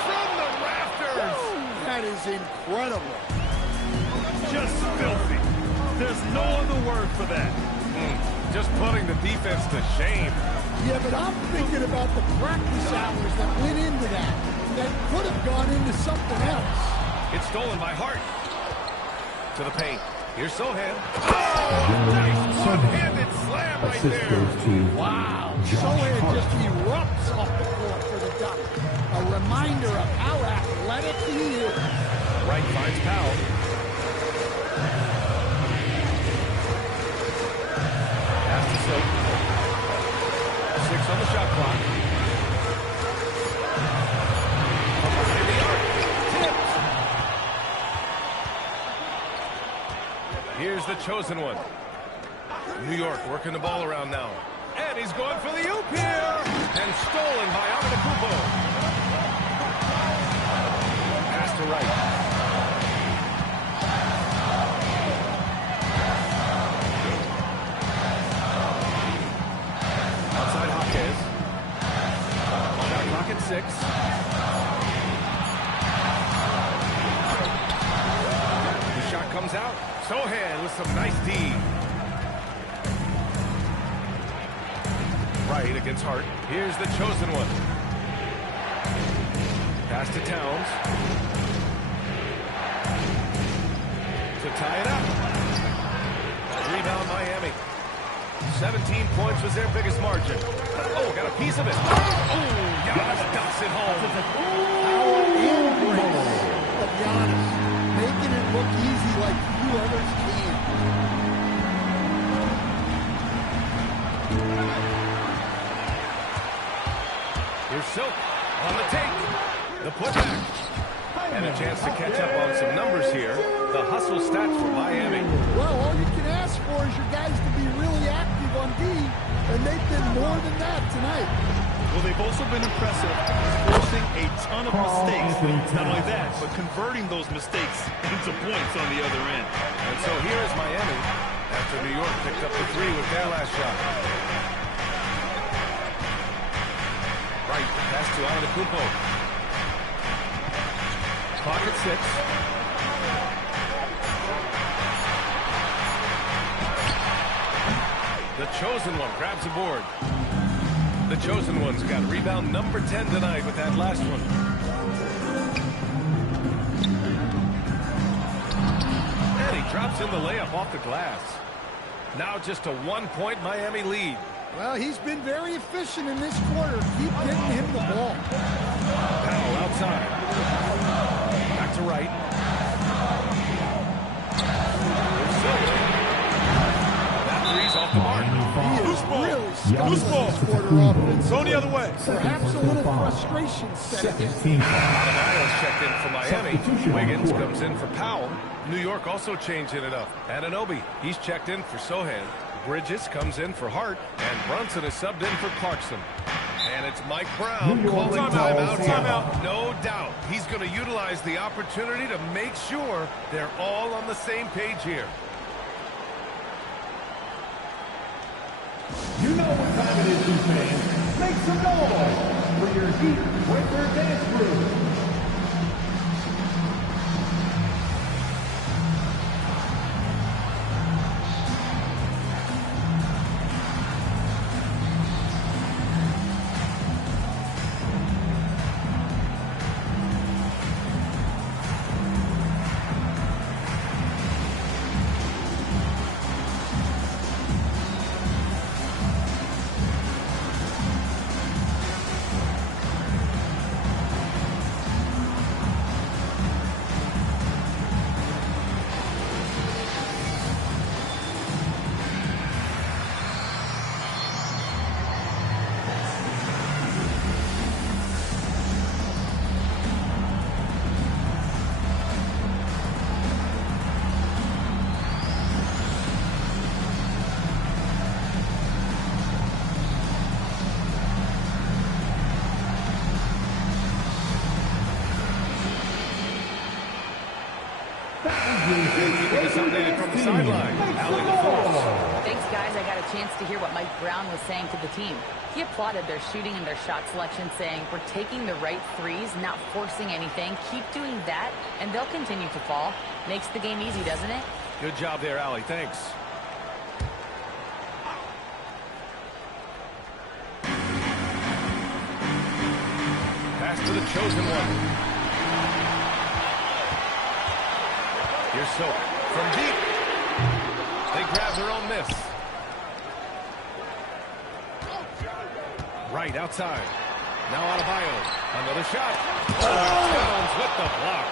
From the rafters! That is incredible. Just filthy. There's no other word for that. Just putting the defense to shame. Yeah, but I'm thinking about the practice hours that went into that could have gone into something else. It's stolen by Hart. To the paint. Here's Sohan. Oh, nice one-handed slam right there. Wow. Sohan just erupts off the floor for the dunk. A reminder of how athletic he is. Wright finds Powell. Pass to Silk. 6 on the shot clock. From behind the arc. Tipped. Here's the chosen one. New York working the ball around now. And he's going for the oop here. And stolen by Antetokounmpo. Pass to Wright. Outside Jaquez. Shot clock at 6. The shot comes out. Sohan with some nice D. Right against Hart. Here's the chosen one. Pass to Towns. To tie it up. Rebound Miami. 17 points was their biggest margin. Oh, got a piece of it. Oh, Giannis dumps it home. Power and grace of Giannis, making it look easy like few others can. Here's Silk on the take. The putback. And a chance to catch up on some numbers here. The hustle stats for Miami. Well, all you can ask for is your guys to be really active on D, and they've been more than that tonight. Well, they've also been impressive, forcing a ton of mistakes. Not only that, but converting those mistakes into points on the other end. And so here is Miami after New York picked up the 3 with their last shot. Right, pass to Antetokounmpo. Clock at 6. The chosen one grabs a board. The chosen one's got rebound number 10 tonight with that last one. And he drops in the layup off the glass. Now just a 1-point Miami lead. Well, he's been very efficient in this quarter. Keep getting him the ball. Powell outside. Back to Wright. That three's off the mark. He is really Loose ball. Going the other way. Perhaps a little frustration setting in. Adebayo's checked in for Miami. Wiggins comes in for Powell. New York also changing it up. Anunoby, he's checked in for Sohan. Bridges comes in for Hart. And Brunson is subbed in for Clarkson. And it's Mike Brown calling timeout. No doubt. He's going to utilize the opportunity to make sure they're all on the same page here. You know what time it is, Heat fans. Make some noise for your Heat Winter Dance Crew. Keeping us updated from the sideline. Allie LaForce. Thanks, guys. I got a chance to hear what Mike Brown was saying to the team. He applauded their shooting and their shot selection, saying, we're taking the right threes, not forcing anything. Keep doing that, and they'll continue to fall. Makes the game easy, doesn't it? Good job there, Allie. Thanks. Pass to the chosen one. Here's Soap from deep. They grab their own miss. Right outside. Now Adebayo. Another shot. Towns with the block.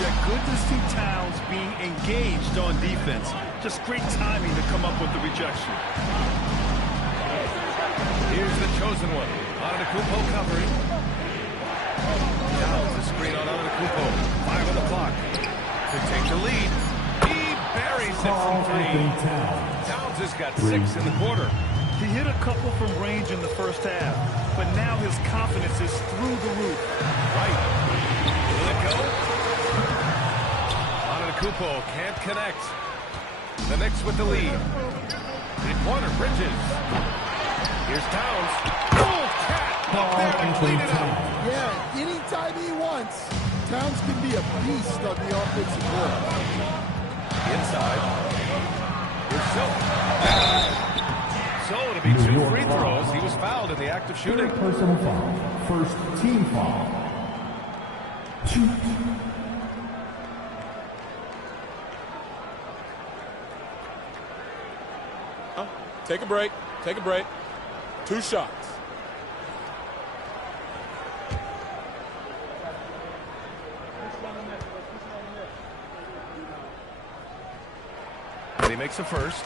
Yeah, good to see Towns being engaged on defense. Just great timing to come up with the rejection. Here's the chosen one. Antetokounmpo covering. Towns the screen on Antetokounmpo. 5 on the clock. To take the lead. He buries it from 3. Towns has got 6 in the quarter. He hit a couple from range in the first half, but now his confidence is through the roof. Right. Will it go? Antetokounmpo can't connect. The Knicks with the lead. Three-pointer, Bridges. Here's Towns. Oh, cat! Up there to clean it up. Yeah, anytime he wants. Towns can be a beast on the offensive board. Inside. Here's Silk. So it'll be 2 free throws. He was fouled in the act of shooting. Personal foul. First team foul. 2. Take a break. Take a break. 2 shots. And he makes a first.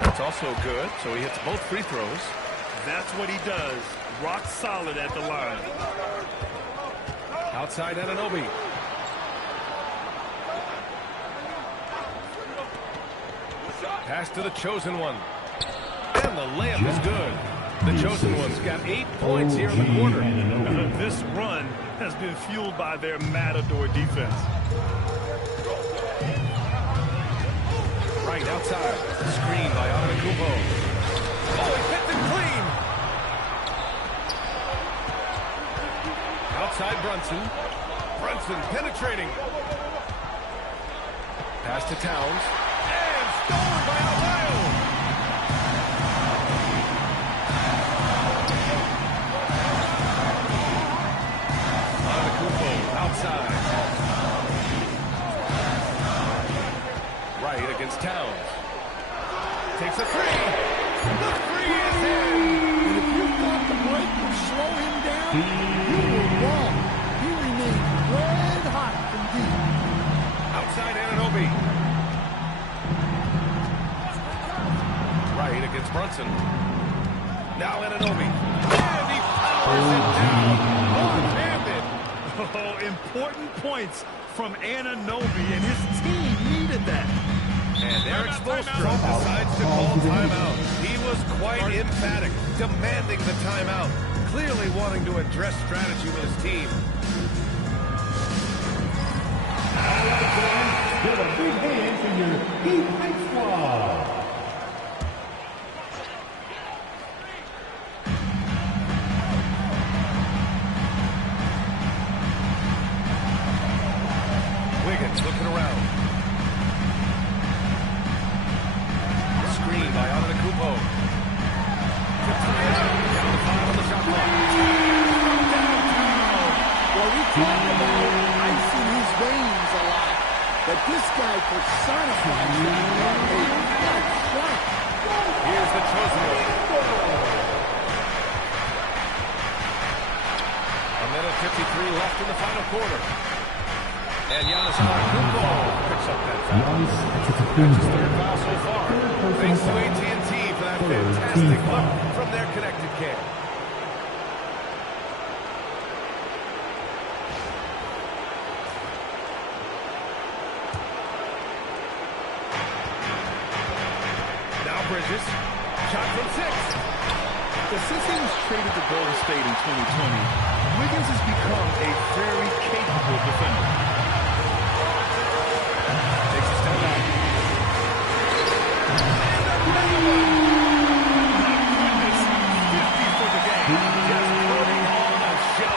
It's also good, so he hits both free throws. That's what he does. Rock solid at the line. Outside Anunoby. Pass to the chosen one. And the layup is good. The chosen one's got 8 points here in the quarter. This run has been fueled by their Matador defense. Right outside. Screen by Antetokounmpo. Oh, he hit it clean. Outside Brunson. Brunson penetrating. Pass to Towns. And stolen by Adebayo. Antetokounmpo outside. Right Towns. Takes a three. The three is in. And if you thought the break would slow him down, you were wrong. He remained red hot from deep. Outside Anunoby. Right against Brunson. Now Anunoby. And he powers it down. One-handed. Oh, important points from Anunoby, and his team needed that. And Eric Spoelstra decides to call timeout. He was quite emphatic, demanding the timeout, clearly wanting to address strategy with his team. Give a big hand to your Heat Heights squad. Wiggins looking around. Screen by Antetokounmpo. To tie it up. Down to 5 on the shot clock. Well, we talk about ice in his veins a lot, but this guy personifies a hot shot. Here's the chosen one. A minute 53 left in the final quarter. And Giannis Antetokounmpo picks up that foul. That's his third foul so far. Thanks to AT&T for that fantastic look from their connected cam. Now Bridges. Shot from 6. Since he was traded to Golden State in 2020, Wiggins has become a very capable defender. Takes a step back. Goodness, 50 for the game. Just putting on a show.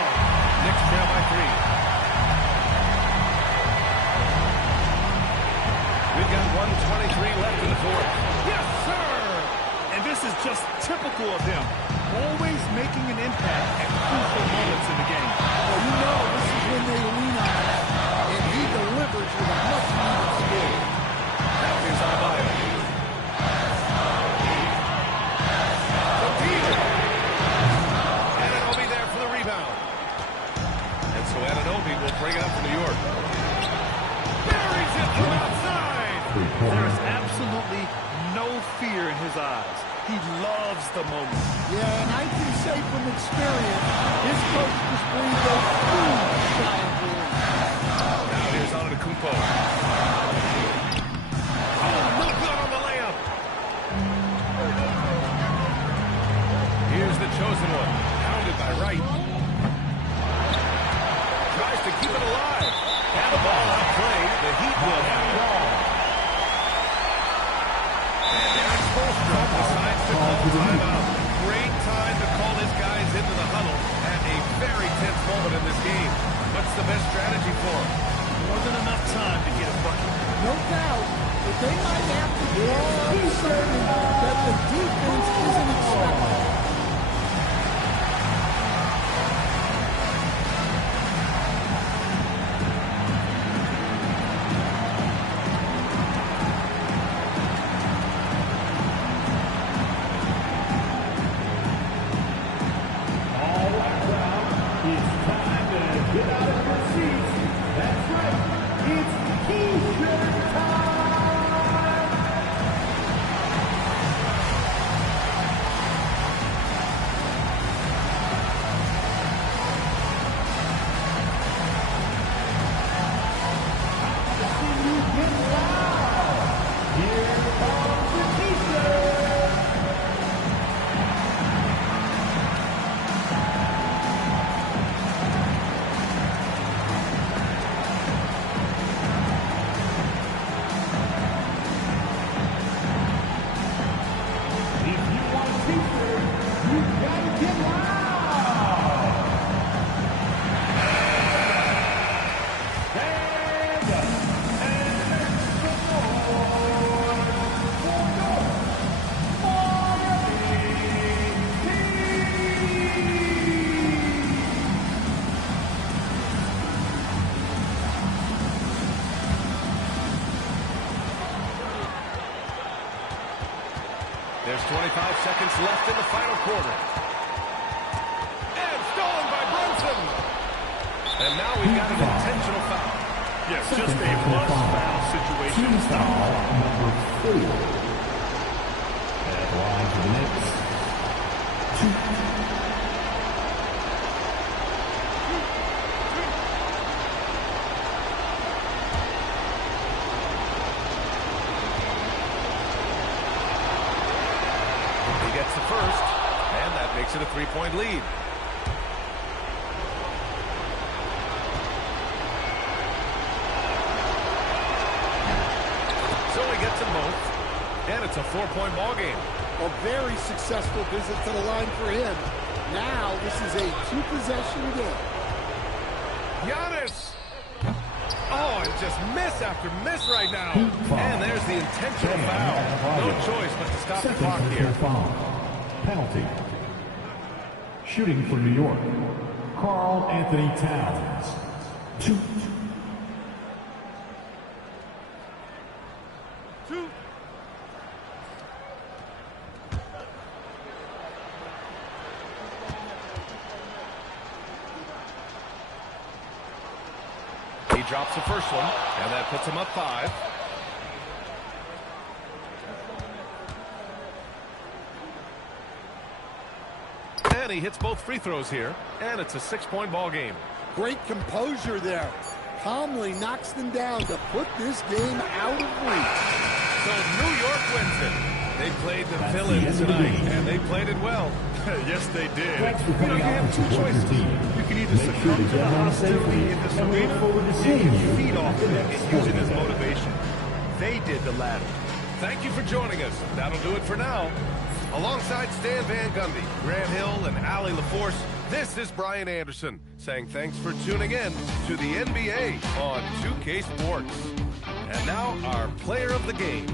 Knicks trail by 3. We've got 1:23 left in the fourth. Yes, sir! And this is just typical of him. Always making an impact at crucial moments in the game. Well, you know this is when they lean on him, and he delivers with a much-needed skill. Now here's Adebayo. From Peter. Anunoby there for the rebound. And so Anunoby will bring it up for New York. Buries it from outside. There is absolutely no fear in his eyes. He loves the moment. Yeah, and I can say from experience, his coach just brings those huge giant wins. Now here's Antetokounmpo. Oh, no good on the layup. Here's the chosen one. Pounded by Wright. Tries to keep it alive. And the ball outplayed. The Heat will have the ball. And Eric Spoelstra decides to call timeout. Great time to call his guys into the huddle at a very tense moment in this game. What's the best strategy for him? More than enough time to get a bucket. No doubt, but they might have to be certain that the defense isn't expecting. Only 5 seconds left in the final quarter. And stolen by Brunson. And now we've got an intentional foul. Yes, just a must-foul situation. Foul number 4. At the line for the Knicks. 2. The first, and that makes it a 3-point lead. So he gets them both, and it's a 4-point ball game. A very successful visit to the line for him. Now this is a 2-possession game. Giannis! Oh, and just miss after miss right now. And there's the intentional foul. No choice but to stop the clock here. Penalty. Shooting for New York, Karl Anthony Towns. 2. He drops the first one, and that puts him up 5. And he hits both free throws here, and it's a 6-point ball game. Great composure there. Calmly knocks them down to put this game out of reach. So New York wins it. They played the villain tonight, and they played it well. Yes, they did. You know, you have 2 choices. You can either succumb to the hostility in this arena, or you can feed off of it and use it as motivation. They did the latter. Thank you for joining us. That'll do it for now. Alongside Stan Van Gundy, Grant Hill, and Allie LaForce, this is Brian Anderson saying thanks for tuning in to the NBA on 2K Sports. And now our player of the game.